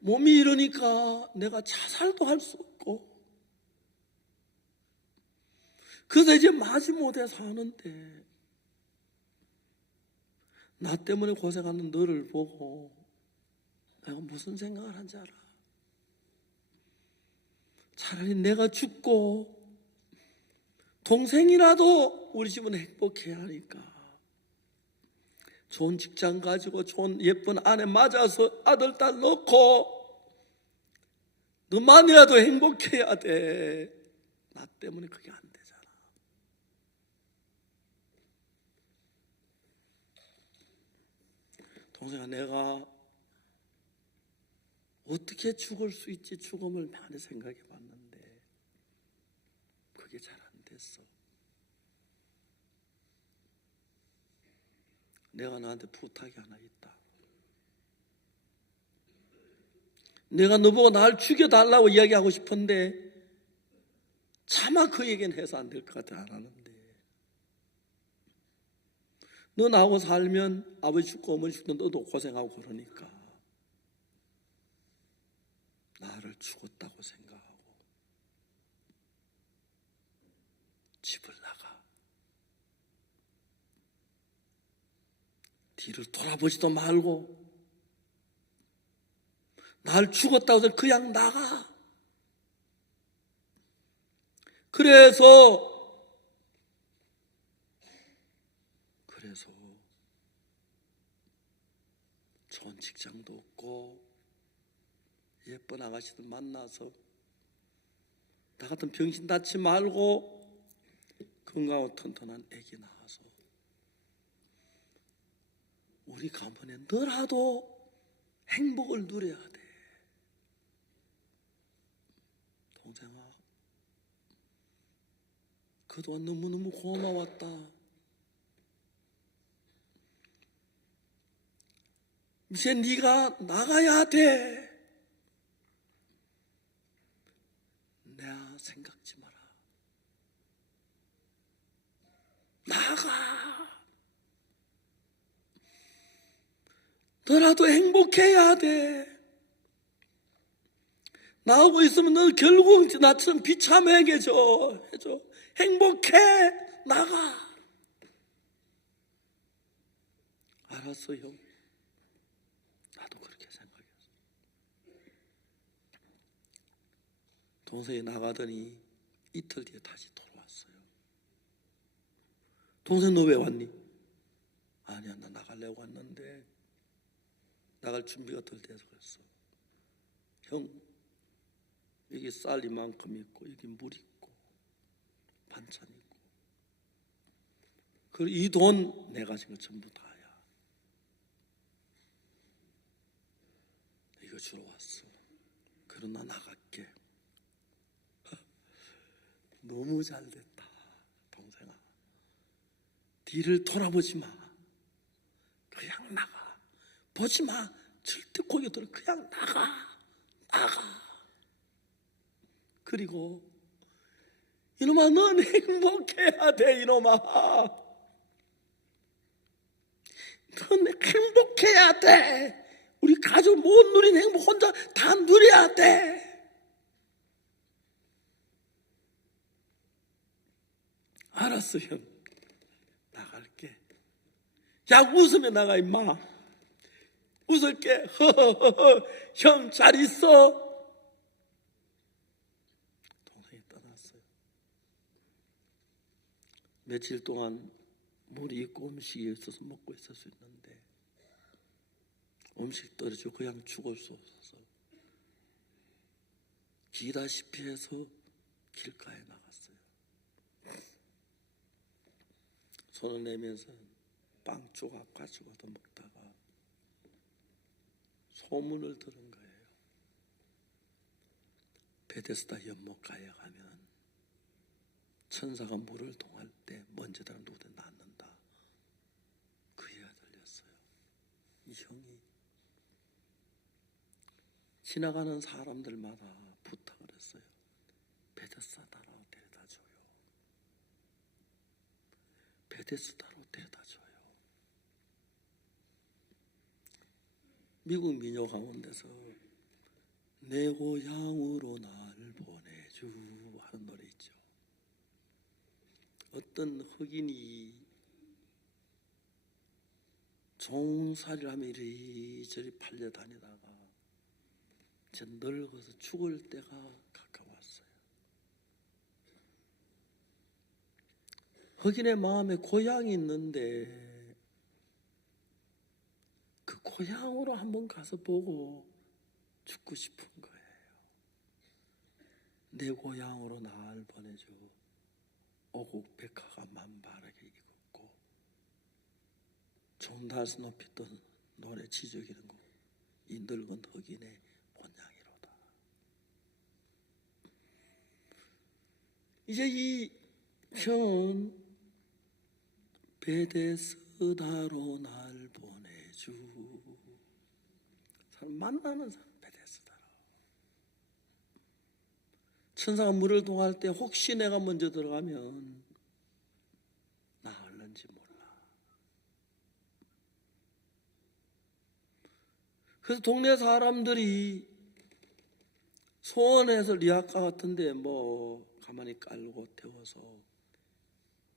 몸이 이러니까 내가 자살도 할 수 없고 그래서 이제 마지못해 사는데 나 때문에 고생하는 너를 보고 내가 무슨 생각을 한지 알아? 차라리 내가 죽고 동생이라도 우리 집은 행복해야 하니까 좋은 직장 가지고 좋은 예쁜 아내 맞아서 아들 딸 넣고 너만이라도 행복해야 돼. 나 때문에 그게 안 되잖아. 동생아, 내가 어떻게 죽을 수 있지 죽음을 많이 생각해 봤는데 그게 잘 안 됐어. 내가 너한테 부탁이 하나 있다. 내가 너보고 날 죽여달라고 이야기하고 싶은데 차마 그 얘기는 해서 안 될 것 같아. 안 하는데 너 나하고 살면 아버지 죽고 어머니 죽고 너도 고생하고 그러니까 나를 죽었다고 생각하고 집을 나가. 뒤를 돌아보지도 말고 날 죽었다고 해서 그냥 나가. 그래서 좋은 직장도 없고 예쁜 아가씨들 만나서 나 같은 병신 낳지 말고 건강하고 튼튼한 애기 낳아서 우리 가문에 너라도 행복을 누려야 돼. 동생아, 그동안 너무너무 고마웠다. 이제 네가 나가야 돼. 내가 생각지 마라. 나가. 너라도 행복해야 돼. 나오고 있으면 너 결국 나처럼 비참하게 해줘. 행복해. 나가. 알았어 형. 나도 그렇게 생각했어. 동생이 나가더니 이틀 뒤에 다시 돌아왔어요. 동생 너 왜 왔니? 아니야 나 나가려고 왔는데 나갈 준비가 덜 돼서 그랬어. 형 여기 쌀 이만큼 있고 여기 물 있고 반찬 있고 그리고 이 돈 내가 가진 거 전부 다야. 이거 주러 왔어. 그러나 나갈게. 너무 잘됐다 동생아. 뒤를 돌아보지 마. 그냥 나가. 보지 마. 절대 고개 들어. 그냥 나가. 그리고 이놈아 넌 행복해야 돼. 이놈아 넌 행복해야 돼. 우리 가족 못 누린 행복 혼자 다 누려야 돼. 알았어 형. 나갈게. 야 웃으면 나가 임마. 웃을게. 허허허허. 형 잘 있어. 동생이 떠났어요. 며칠 동안 물이 있고 음식이 있어서 먹고 있을 수 있는데 음식 떨어지고 그냥 죽을 수 없어서 기다시피 해서 길가에 나갔어요. 손을 내면서 빵 조각 가지고 더 먹다가 소문을 들은 거예요. 베데스다 연못가에 가면 천사가 물을 통할 때 먼지들은 누구든 낫는다. 그 얘기가 들렸어요. 이 형이 지나가는 사람들마다 부탁을 했어요. 베데스다로 데려다 줘요. 베데스다로 데려다 줘요. 미국 민요 가운데서 내 고향으로 날 보내주 하는 노래 있죠. 어떤 흑인이 종살이를 하며 이리저리 팔려다니다가 이제 늙어서 죽을 때가 가까웠어요. 흑인의 마음에 고향이 있는데 그 고향으로 한번 가서 보고 죽고 싶은 거예요. 내 고향으로 날 보내줘. 오곡백화가 만발하게 익었고 종달스 높이 뜬 노래 지저귀는 거 이 늙은 흑인의 본향이로다. 이제 이 형은 베데스다로 날 보내주. 사람 만나는 사람 베데스다로. 천사가 물을 통할 때 혹시 내가 먼저 들어가면 나을는지 몰라. 그래서 동네 사람들이 소원해서 리아카 같은데 뭐 가만히 깔고 태워서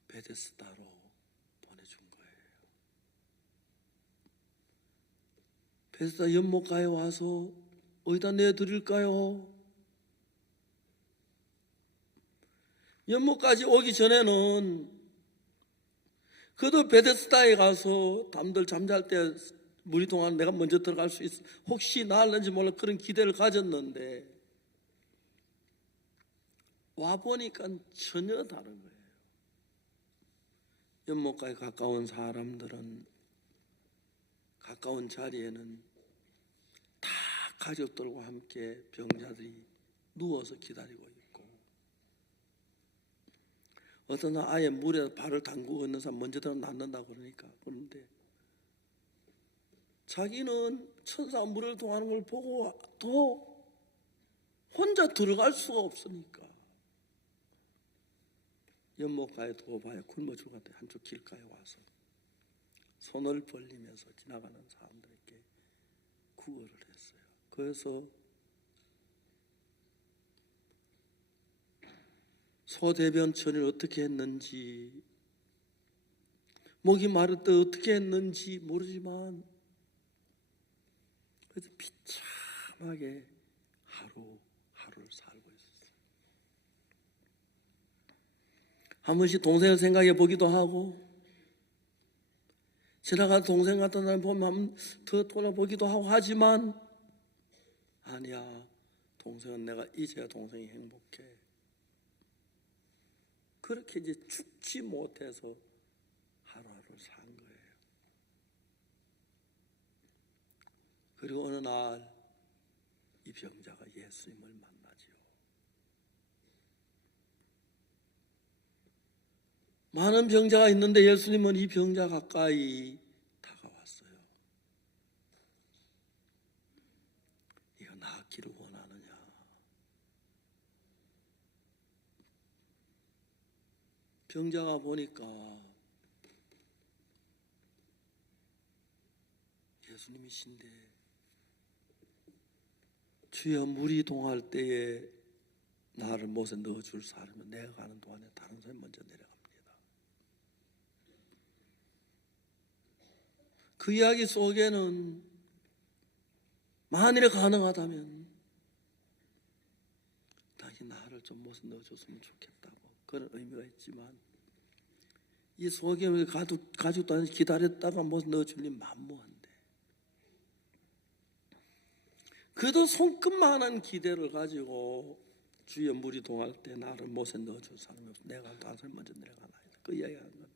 베데스다로 보내준 거예요. 베데스다 연못가에 와서 어디다 내드릴까요? 연못까지 오기 전에는 그도 베데스다에 가서 남들 잠잘 때 물이 동안 내가 먼저 들어갈 수 있어. 혹시 나을는지 몰라 그런 기대를 가졌는데 와보니까 전혀 다른 거예요. 연못가에 가까운 사람들은 가까운 자리에는 다 가족들과 함께 병자들이 누워서 기다리고 있고 어떤 아예 물에 발을 담그고 있는 사람 먼저 들어 낫는다고 그러니까 그런데 자기는 천사 물을 통하는 걸 보고 또 혼자 들어갈 수가 없으니까 연못가에 두고 봐야 굶어 죽을 것 같아. 한쪽 길가에 와서 손을 벌리면서 지나가는 사람들에게 구걸을 했어요. 그래서 소대변 처리를 어떻게 했는지 목이 마를 때 어떻게 했는지 모르지만 그래서 비참하게 하루하루를 살고 있었어요. 한 번씩 동생을 생각해 보기도 하고, 지나가는 동생 같은 날 보면 한 번 더 돌아보기도 하고 하지만, 아니야, 동생은 내가 이제야 동생이 행복해. 그렇게 이제 죽지 못해서 하루하루 산 거예요. 그리고 어느 날 이 병자가 예수님을 만나지요. 많은 병자가 있는데 예수님은 이 병자 가까이 다가왔어요. 이거 낫기를 원하느냐? 병자가 보니까 예수님이신데, 주여 물이 동할 때에 나를 못에 넣어줄 사람은 내가 가는 동안에 다른 사람이 먼저 내려갑니다. 그 이야기 속에는 만일에 가능하다면 당신 나를 좀 못에 넣어줬으면 좋겠다고 그런 의미가 있지만, 이 속에 가지고 다니면서 기다렸다가 못에 넣어줄 일 만무한데, 그래도 손끝만한 기대를 가지고 주여 물이 동할 때 나를 못에 넣어줄 사람이 없어, 내가 다른 사람 먼저 내려가나이다. 그 이야기하는 건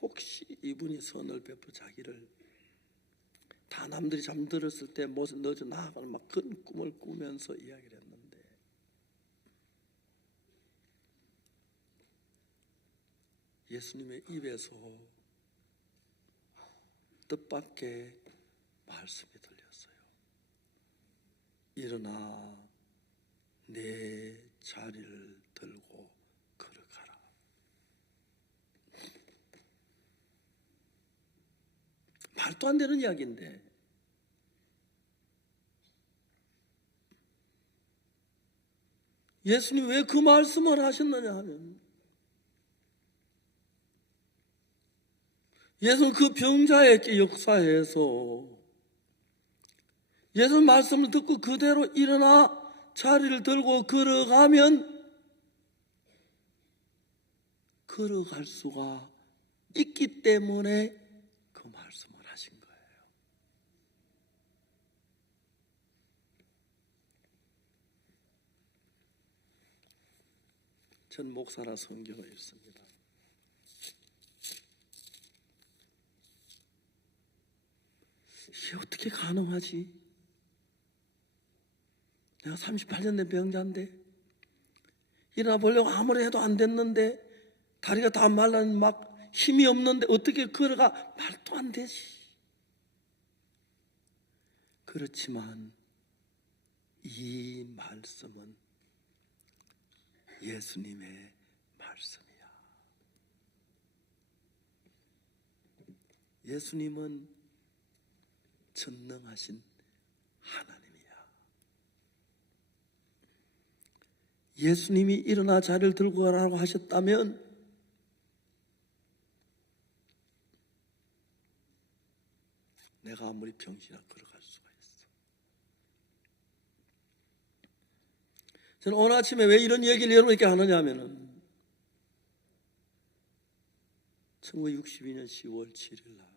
혹시 이분이 선을 베풀어 자기를 다 남들이 잠들었을 때 못에 넣어줘 나아가는 막 그런 꿈을 꾸면서 이야기를 했는데, 예수님의 입에서 뜻밖의 말씀이 들렸어요. 일어나 내 자리를 들고 걸어가라. 말도 안 되는 이야기인데, 예수님 왜 그 말씀을 하셨느냐 하면, 예수는 그 병자에게 역사해서 예수 말씀을 듣고 그대로 일어나 자리를 들고 걸어가면 걸어갈 수가 있기 때문에 그 말씀을 하신 거예요. 전 목사라 성경을 읽습니다. 이게 어떻게 가능하지? 내가 38년 된 병자인데 일어나 보려고 아무리 해도 안 됐는데, 다리가 다 말라는 막 힘이 없는데 어떻게 걸어가? 말도 안 되지. 그렇지만 이 말씀은 예수님의 말씀이야. 예수님은 전능하신 하나님이야. 예수님이 일어나 자리를 들고 가라고 하셨다면 내가 아무리 병신이나 걸어갈 수가 있어. 저는 오늘 아침에 왜 이런 얘기를 여러분에게 하느냐 하면은, 1962년 10월 7일 날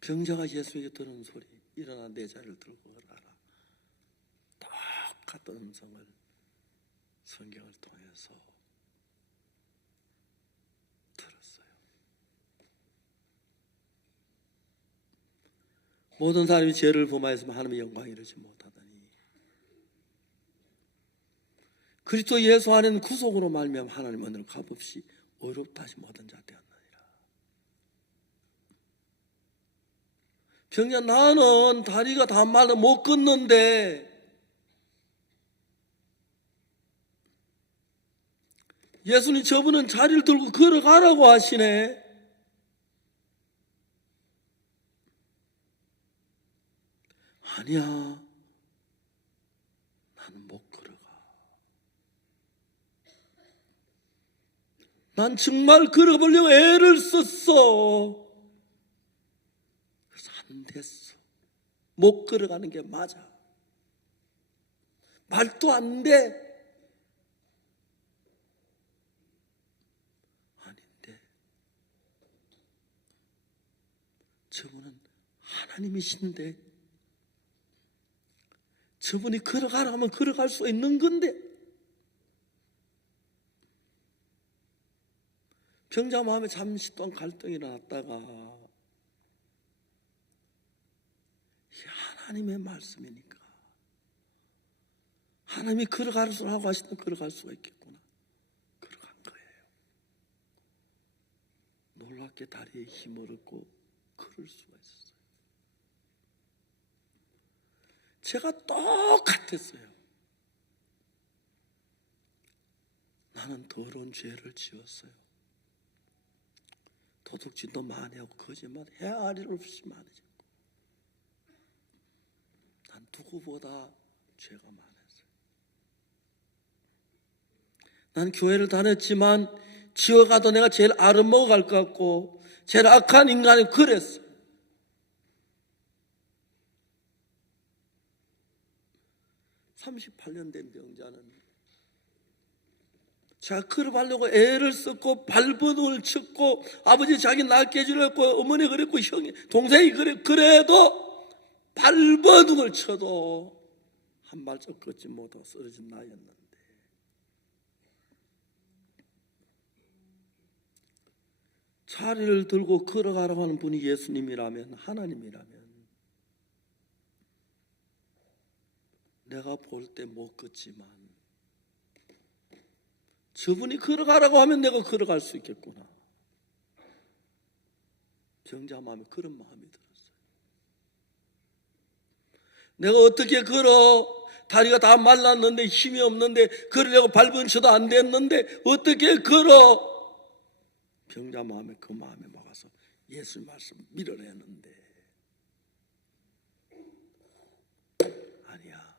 병자가 예수에게 들은 소리, 일어나 내 자리를 들고 가라, 똑같은 음성을 성경을 통해서 들었어요. 모든 사람이 죄를 범하였으면 하나님의 영광을 이루지 못하다니, 그리스도 예수 안에는 구속으로 말미암아 하나님 은혜를 값없이 어렵다 하시 모든 자 되었느니라. 병자 나는 다리가 다 말라 못 걷는데 예수님 저분은 자리를 들고 걸어가라고 하시네. 아니야, 나는 못 걸어가. 난 정말 걸어보려고 애를 썼어. 그래서 안 됐어. 못 걸어가는 게 맞아. 말도 안 돼. 아닌데 저분은 하나님이신데, 저분이 걸어가라 하면 걸어갈 수 있는 건데, 병자 마음에 잠시 동안 갈등이 일어났다가 이게 하나님의 말씀이니까 하나님이 걸어가라고 하시면 걸어갈 수가 있겠구나. 걸어간 거예요. 놀랍게 다리에 힘을 얻고 걸을 수가 있었어요. 제가 똑같았어요. 나는 더러운 죄를 지었어요. 도둑질도 많이 하고 거짓말 헤아릴 없이 많아졌고, 난 누구보다 죄가 많았어요. 난 교회를 다녔지만 지어가도 내가 제일 아름먹어 갈 것 같고 제일 악한 인간이 그랬어요. (38년) 된 병자는 제가 걸어가려고 애를 썼고 발버둥을 쳤고, 아버지 자기 낳게 해주려고 어머니 그랬고 형이 동생이 그래도 발버둥을 쳐도 한 발짝 걷지 못하고 쓰러진 나였는데, 자리를 들고 걸어가라고 하는 분이 예수님이라면, 하나님이라면 내가 볼 때 못 걷지만 저분이 걸어가라고 하면 내가 걸어갈 수 있겠구나. 병자 마음에 그런 마음이 들었어요. 내가 어떻게 걸어? 다리가 다 말랐는데 힘이 없는데 걸으려고 발버둥 쳐도 안 됐는데 어떻게 걸어? 병자 마음에 그 마음에 막아서 예수 말씀 밀어내는데, 아니야,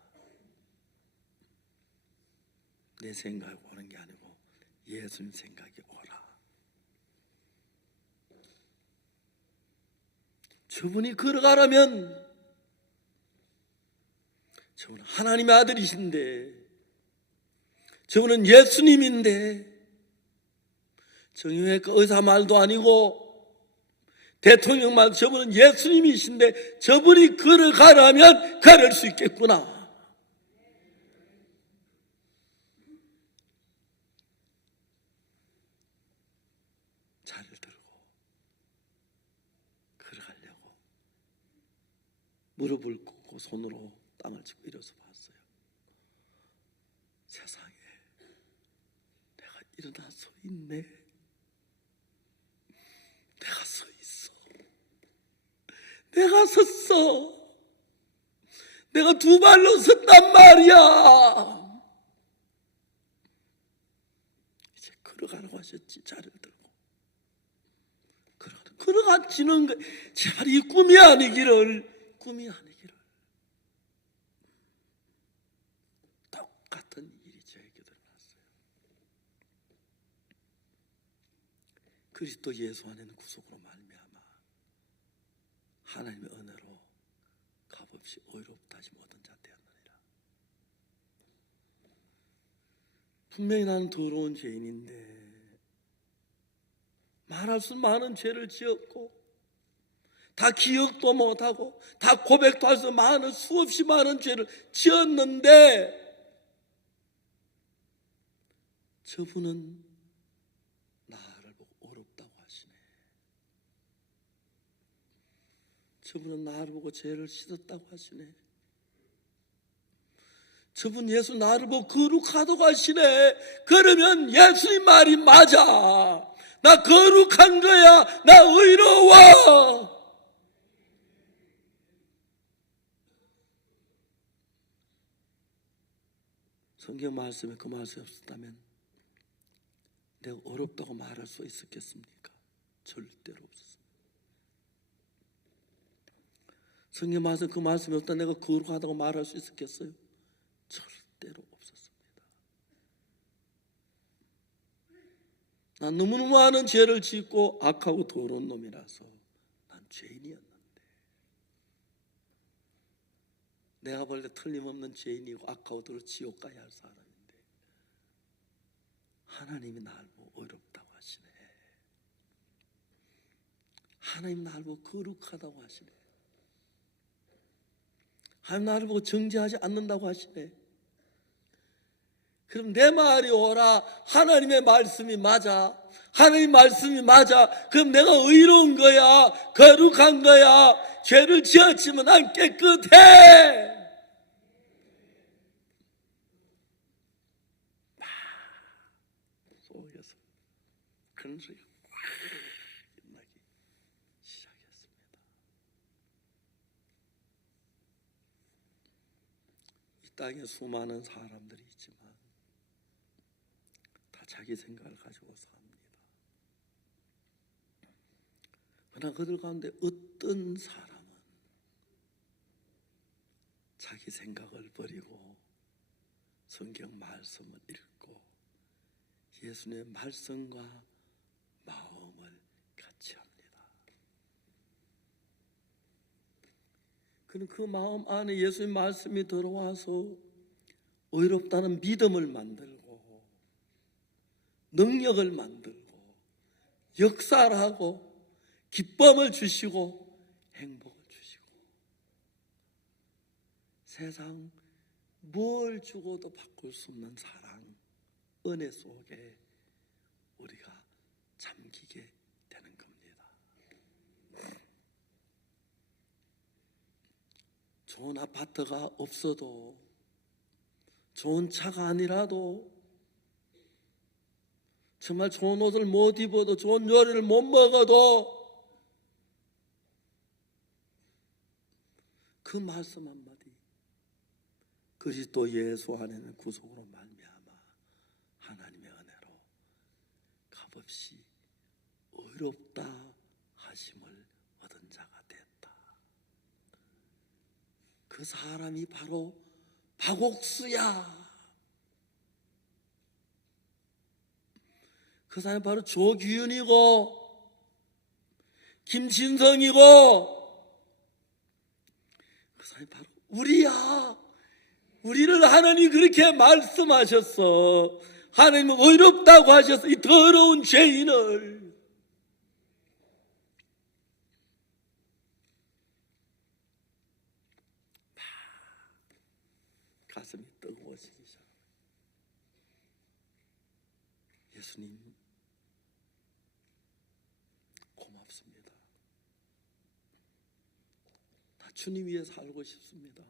내 생각이 오는 게 아니고 예수님 생각이 오라. 저분이 걸어가라면, 저분은 하나님의 아들이신데, 저분은 예수님인데, 정의회 의사 말도 아니고 대통령 말도, 저분은 예수님이신데 저분이 걸어가라면 걸을 수 있겠구나. 자리를 들고 걸어가려고 무릎을 꿇고 손으로 땅을 치고 일어서 봤어요. 세상에, 내가 일어나 서 있네. 내가 서 있어. 내가 섰어. 내가 두 발로 섰단 말이야. 이제 걸어가라고 하셨지. 자리를 들고 걸어가지는 거, 제발 이 꿈이 아니기를, 꿈이 아니기를. 똑같은 일이 저에게 일어났어요. 그리스도 예수 안에는 구속으로 말미암아 하나님의 은혜로 값없이 의롭다 하심 얻은 자 되었느니라. 분명히 나는 더러운 죄인인데 말할 수 많은 죄를 지었고 다 기억도 못하고 다 고백도 할 수 많은, 수없이 많은 죄를 지었는데 저분은 나를 보고 어렵다고 하시네. 저분은 나를 보고 죄를 씻었다고 하시네. 저분 예수 나를 보고 거룩하다고 하시네. 그러면 예수님 말이 맞아. 나 거룩한 거야. 나 의로워. 성경 말씀에 그 말씀이 없었다면 내가 어렵다고 말할 수 있었겠습니까? 절대로 없었습니다. 성경 말씀 그 말씀이 없다 내가 거룩하다고 말할 수 있었겠어요? 절대로 없었습니다. 난 너무너무 많은 죄를 짓고 악하고 더러운 놈이라서 난 죄인이었는데, 내가 볼 때 틀림없는 죄인이고 악하고 더러워 지옥 가야 할 사람인데 하나님이 나를 보고 어렵다고 하시네. 하나님 나를 보고 거룩하다고 하시네. 하나님 나를 보고 정죄하지 않는다고 하시네. 그럼 내 말이 오라. 하나님의 말씀이 맞아. 하나님 말씀이 맞아. 그럼 내가 의로운 거야, 거룩한 거야. 죄를 지었지만 난 깨끗해. 속에서 그런 소리가 확 나기 시작했습니다. 이 땅에 수많은 사람들이 있지만 다 자기 생각을 가지고 삽니다. 그러나 그들 가운데 어떤 사람은 자기 생각을 버리고 성경 말씀을 읽고 예수님의 말씀과 마음을 같이 합니다. 그는 그 마음 안에 예수님의 말씀이 들어와서 의롭다는 믿음을 만들고 능력을 만들고 역사를 하고 기쁨을 주시고 행복을 주시고 세상 뭘 주고도 바꿀 수 없는 사랑, 은혜 속에 우리가 잠기게 되는 겁니다. 좋은 아파트가 없어도, 좋은 차가 아니라도, 정말 좋은 옷을 못 입어도, 좋은 요리를 못 먹어도 그 말씀 한마디, 그리스도 예수 안에는 구속으로 말미암아 하나님의 은혜로 값없이 의롭다 하심을 얻은 자가 됐다. 그 사람이 바로 박옥수야. 그 사람이 바로 조규윤이고 김진성이고 그 사람이 바로 우리야. 우리를 하나님이 그렇게 말씀하셨어. 하나님은 의롭다고 하셨어. 이 더러운 죄인을. 가슴이 뜨거워지기 시작합니다. 예수님 고맙습니다. 다 주님 위해 살고 싶습니다.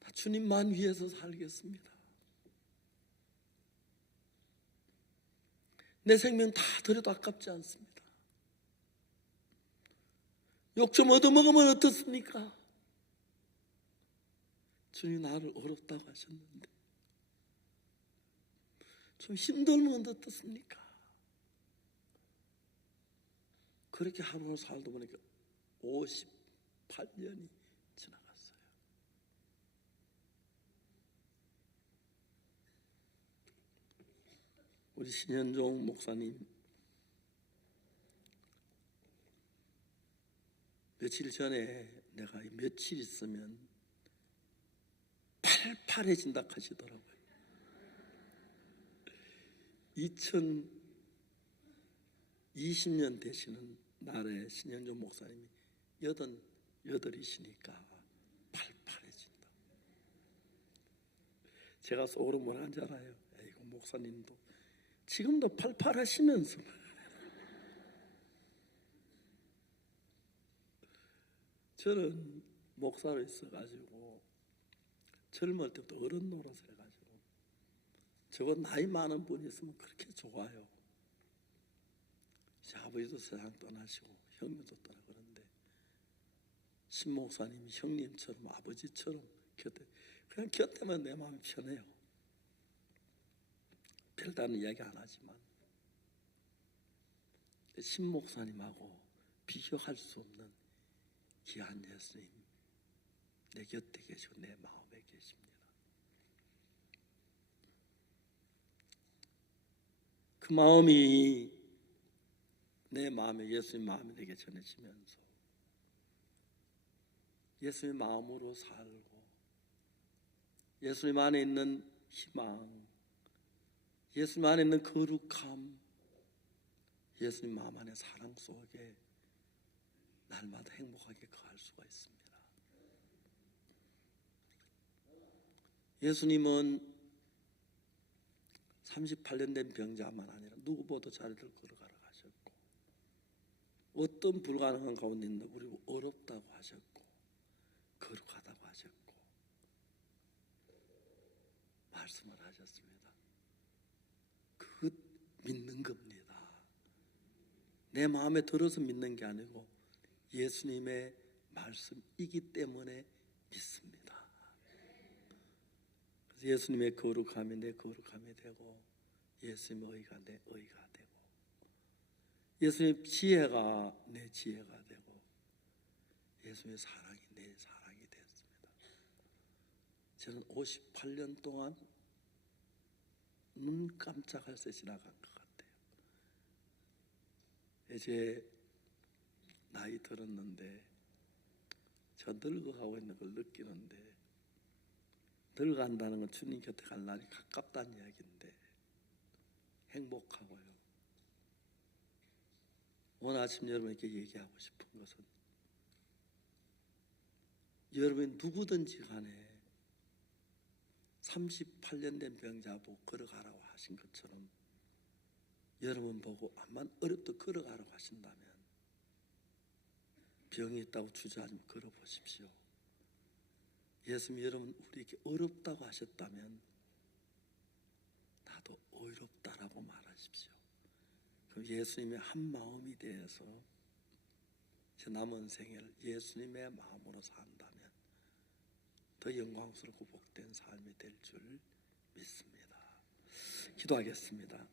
다 주님만 위해서 살겠습니다. 내 생명 다 드려도 아깝지 않습니다. 욕 좀 얻어먹으면 어떻습니까? 주님 나를 어렵다고 하셨는데 좀 힘들면 어떻습니까? 그렇게 하루를 살다 보니까 58년이 지나갔어요. 우리 신현종 목사님 며칠 전에 내가 며칠 있으면 팔팔해진다 하시더라고요. 2020년 되시는 날에 신현종 목사님이 88이시니까 팔팔해진다. 제가 속으로 뭐라 하는지 알아요? 이거 목사님도 지금도 팔팔하시면서 저는 목사로 있어가지고 젊을 때부터 어른 노릇을 해가지고 저거 나이 많은 분이 있으면 그렇게 좋아요. 제 아버지도 세상 떠나시고 형님도 떠나고 그런데 신 목사님이 형님처럼 아버지처럼 곁에, 그냥 곁에만 내 마음이 편해요. 별다른 이야기 안 하지만 신 목사님하고 비교할 수 없는 귀한 예수님 내 곁에 계시고 내 마음에 계십니다. 그 마음이 내 마음에 예수님 마음이 되게 전해지면서 예수님 마음으로 살고 예수님 안에 있는 희망, 예수님 안에 있는 거룩함, 예수님 마음 안의 사랑 속에 날마다 행복하게 거할 수가 있습니다. 예수님은 38년 된 병자만 아니라 누구보다 자리를 걸어가라 하셨고, 어떤 불가능한 가운데 있는 우리 어렵다고 하셨고 거룩하다고 하셨고 말씀을 하셨습니다. 그 믿는 겁니다. 내 마음에 들어서 믿는 게 아니고 예수님의 말씀이기 때문에 믿습니다. 그래서 예수님의 거룩함이 내 거룩함이 되고 예수님의 의가 내 의가 되고 예수님의 지혜가 내 지혜가 되고 예수님의 사랑이 내 사랑이 됐습니다. 저는 58년 동안 눈 깜짝할 새 지나간 것 같아요. 이제 나이 들었는데 저 늙어가고 있는 걸 느끼는데, 늙어간다는 건 주님 곁에 갈 날이 가깝다는 이야기인데 행복하고요. 오늘 아침 여러분에게 얘기하고 싶은 것은 여러분이 누구든지 간에 38년 된 병자 보고 걸어가라고 하신 것처럼 여러분 보고 암만 어렵도 걸어가라고 하신다면 병이 있다고 주저하지 걸어보십시오. 예수님 여러분 우리에게 어렵다고 하셨다면 나도 어렵다라고 말하십시오. 그럼 예수님의 한 마음이 되어서 제 남은 생애를 예수님의 마음으로 산다면 더 영광스럽고 복된 삶이 될 줄 믿습니다. 기도하겠습니다.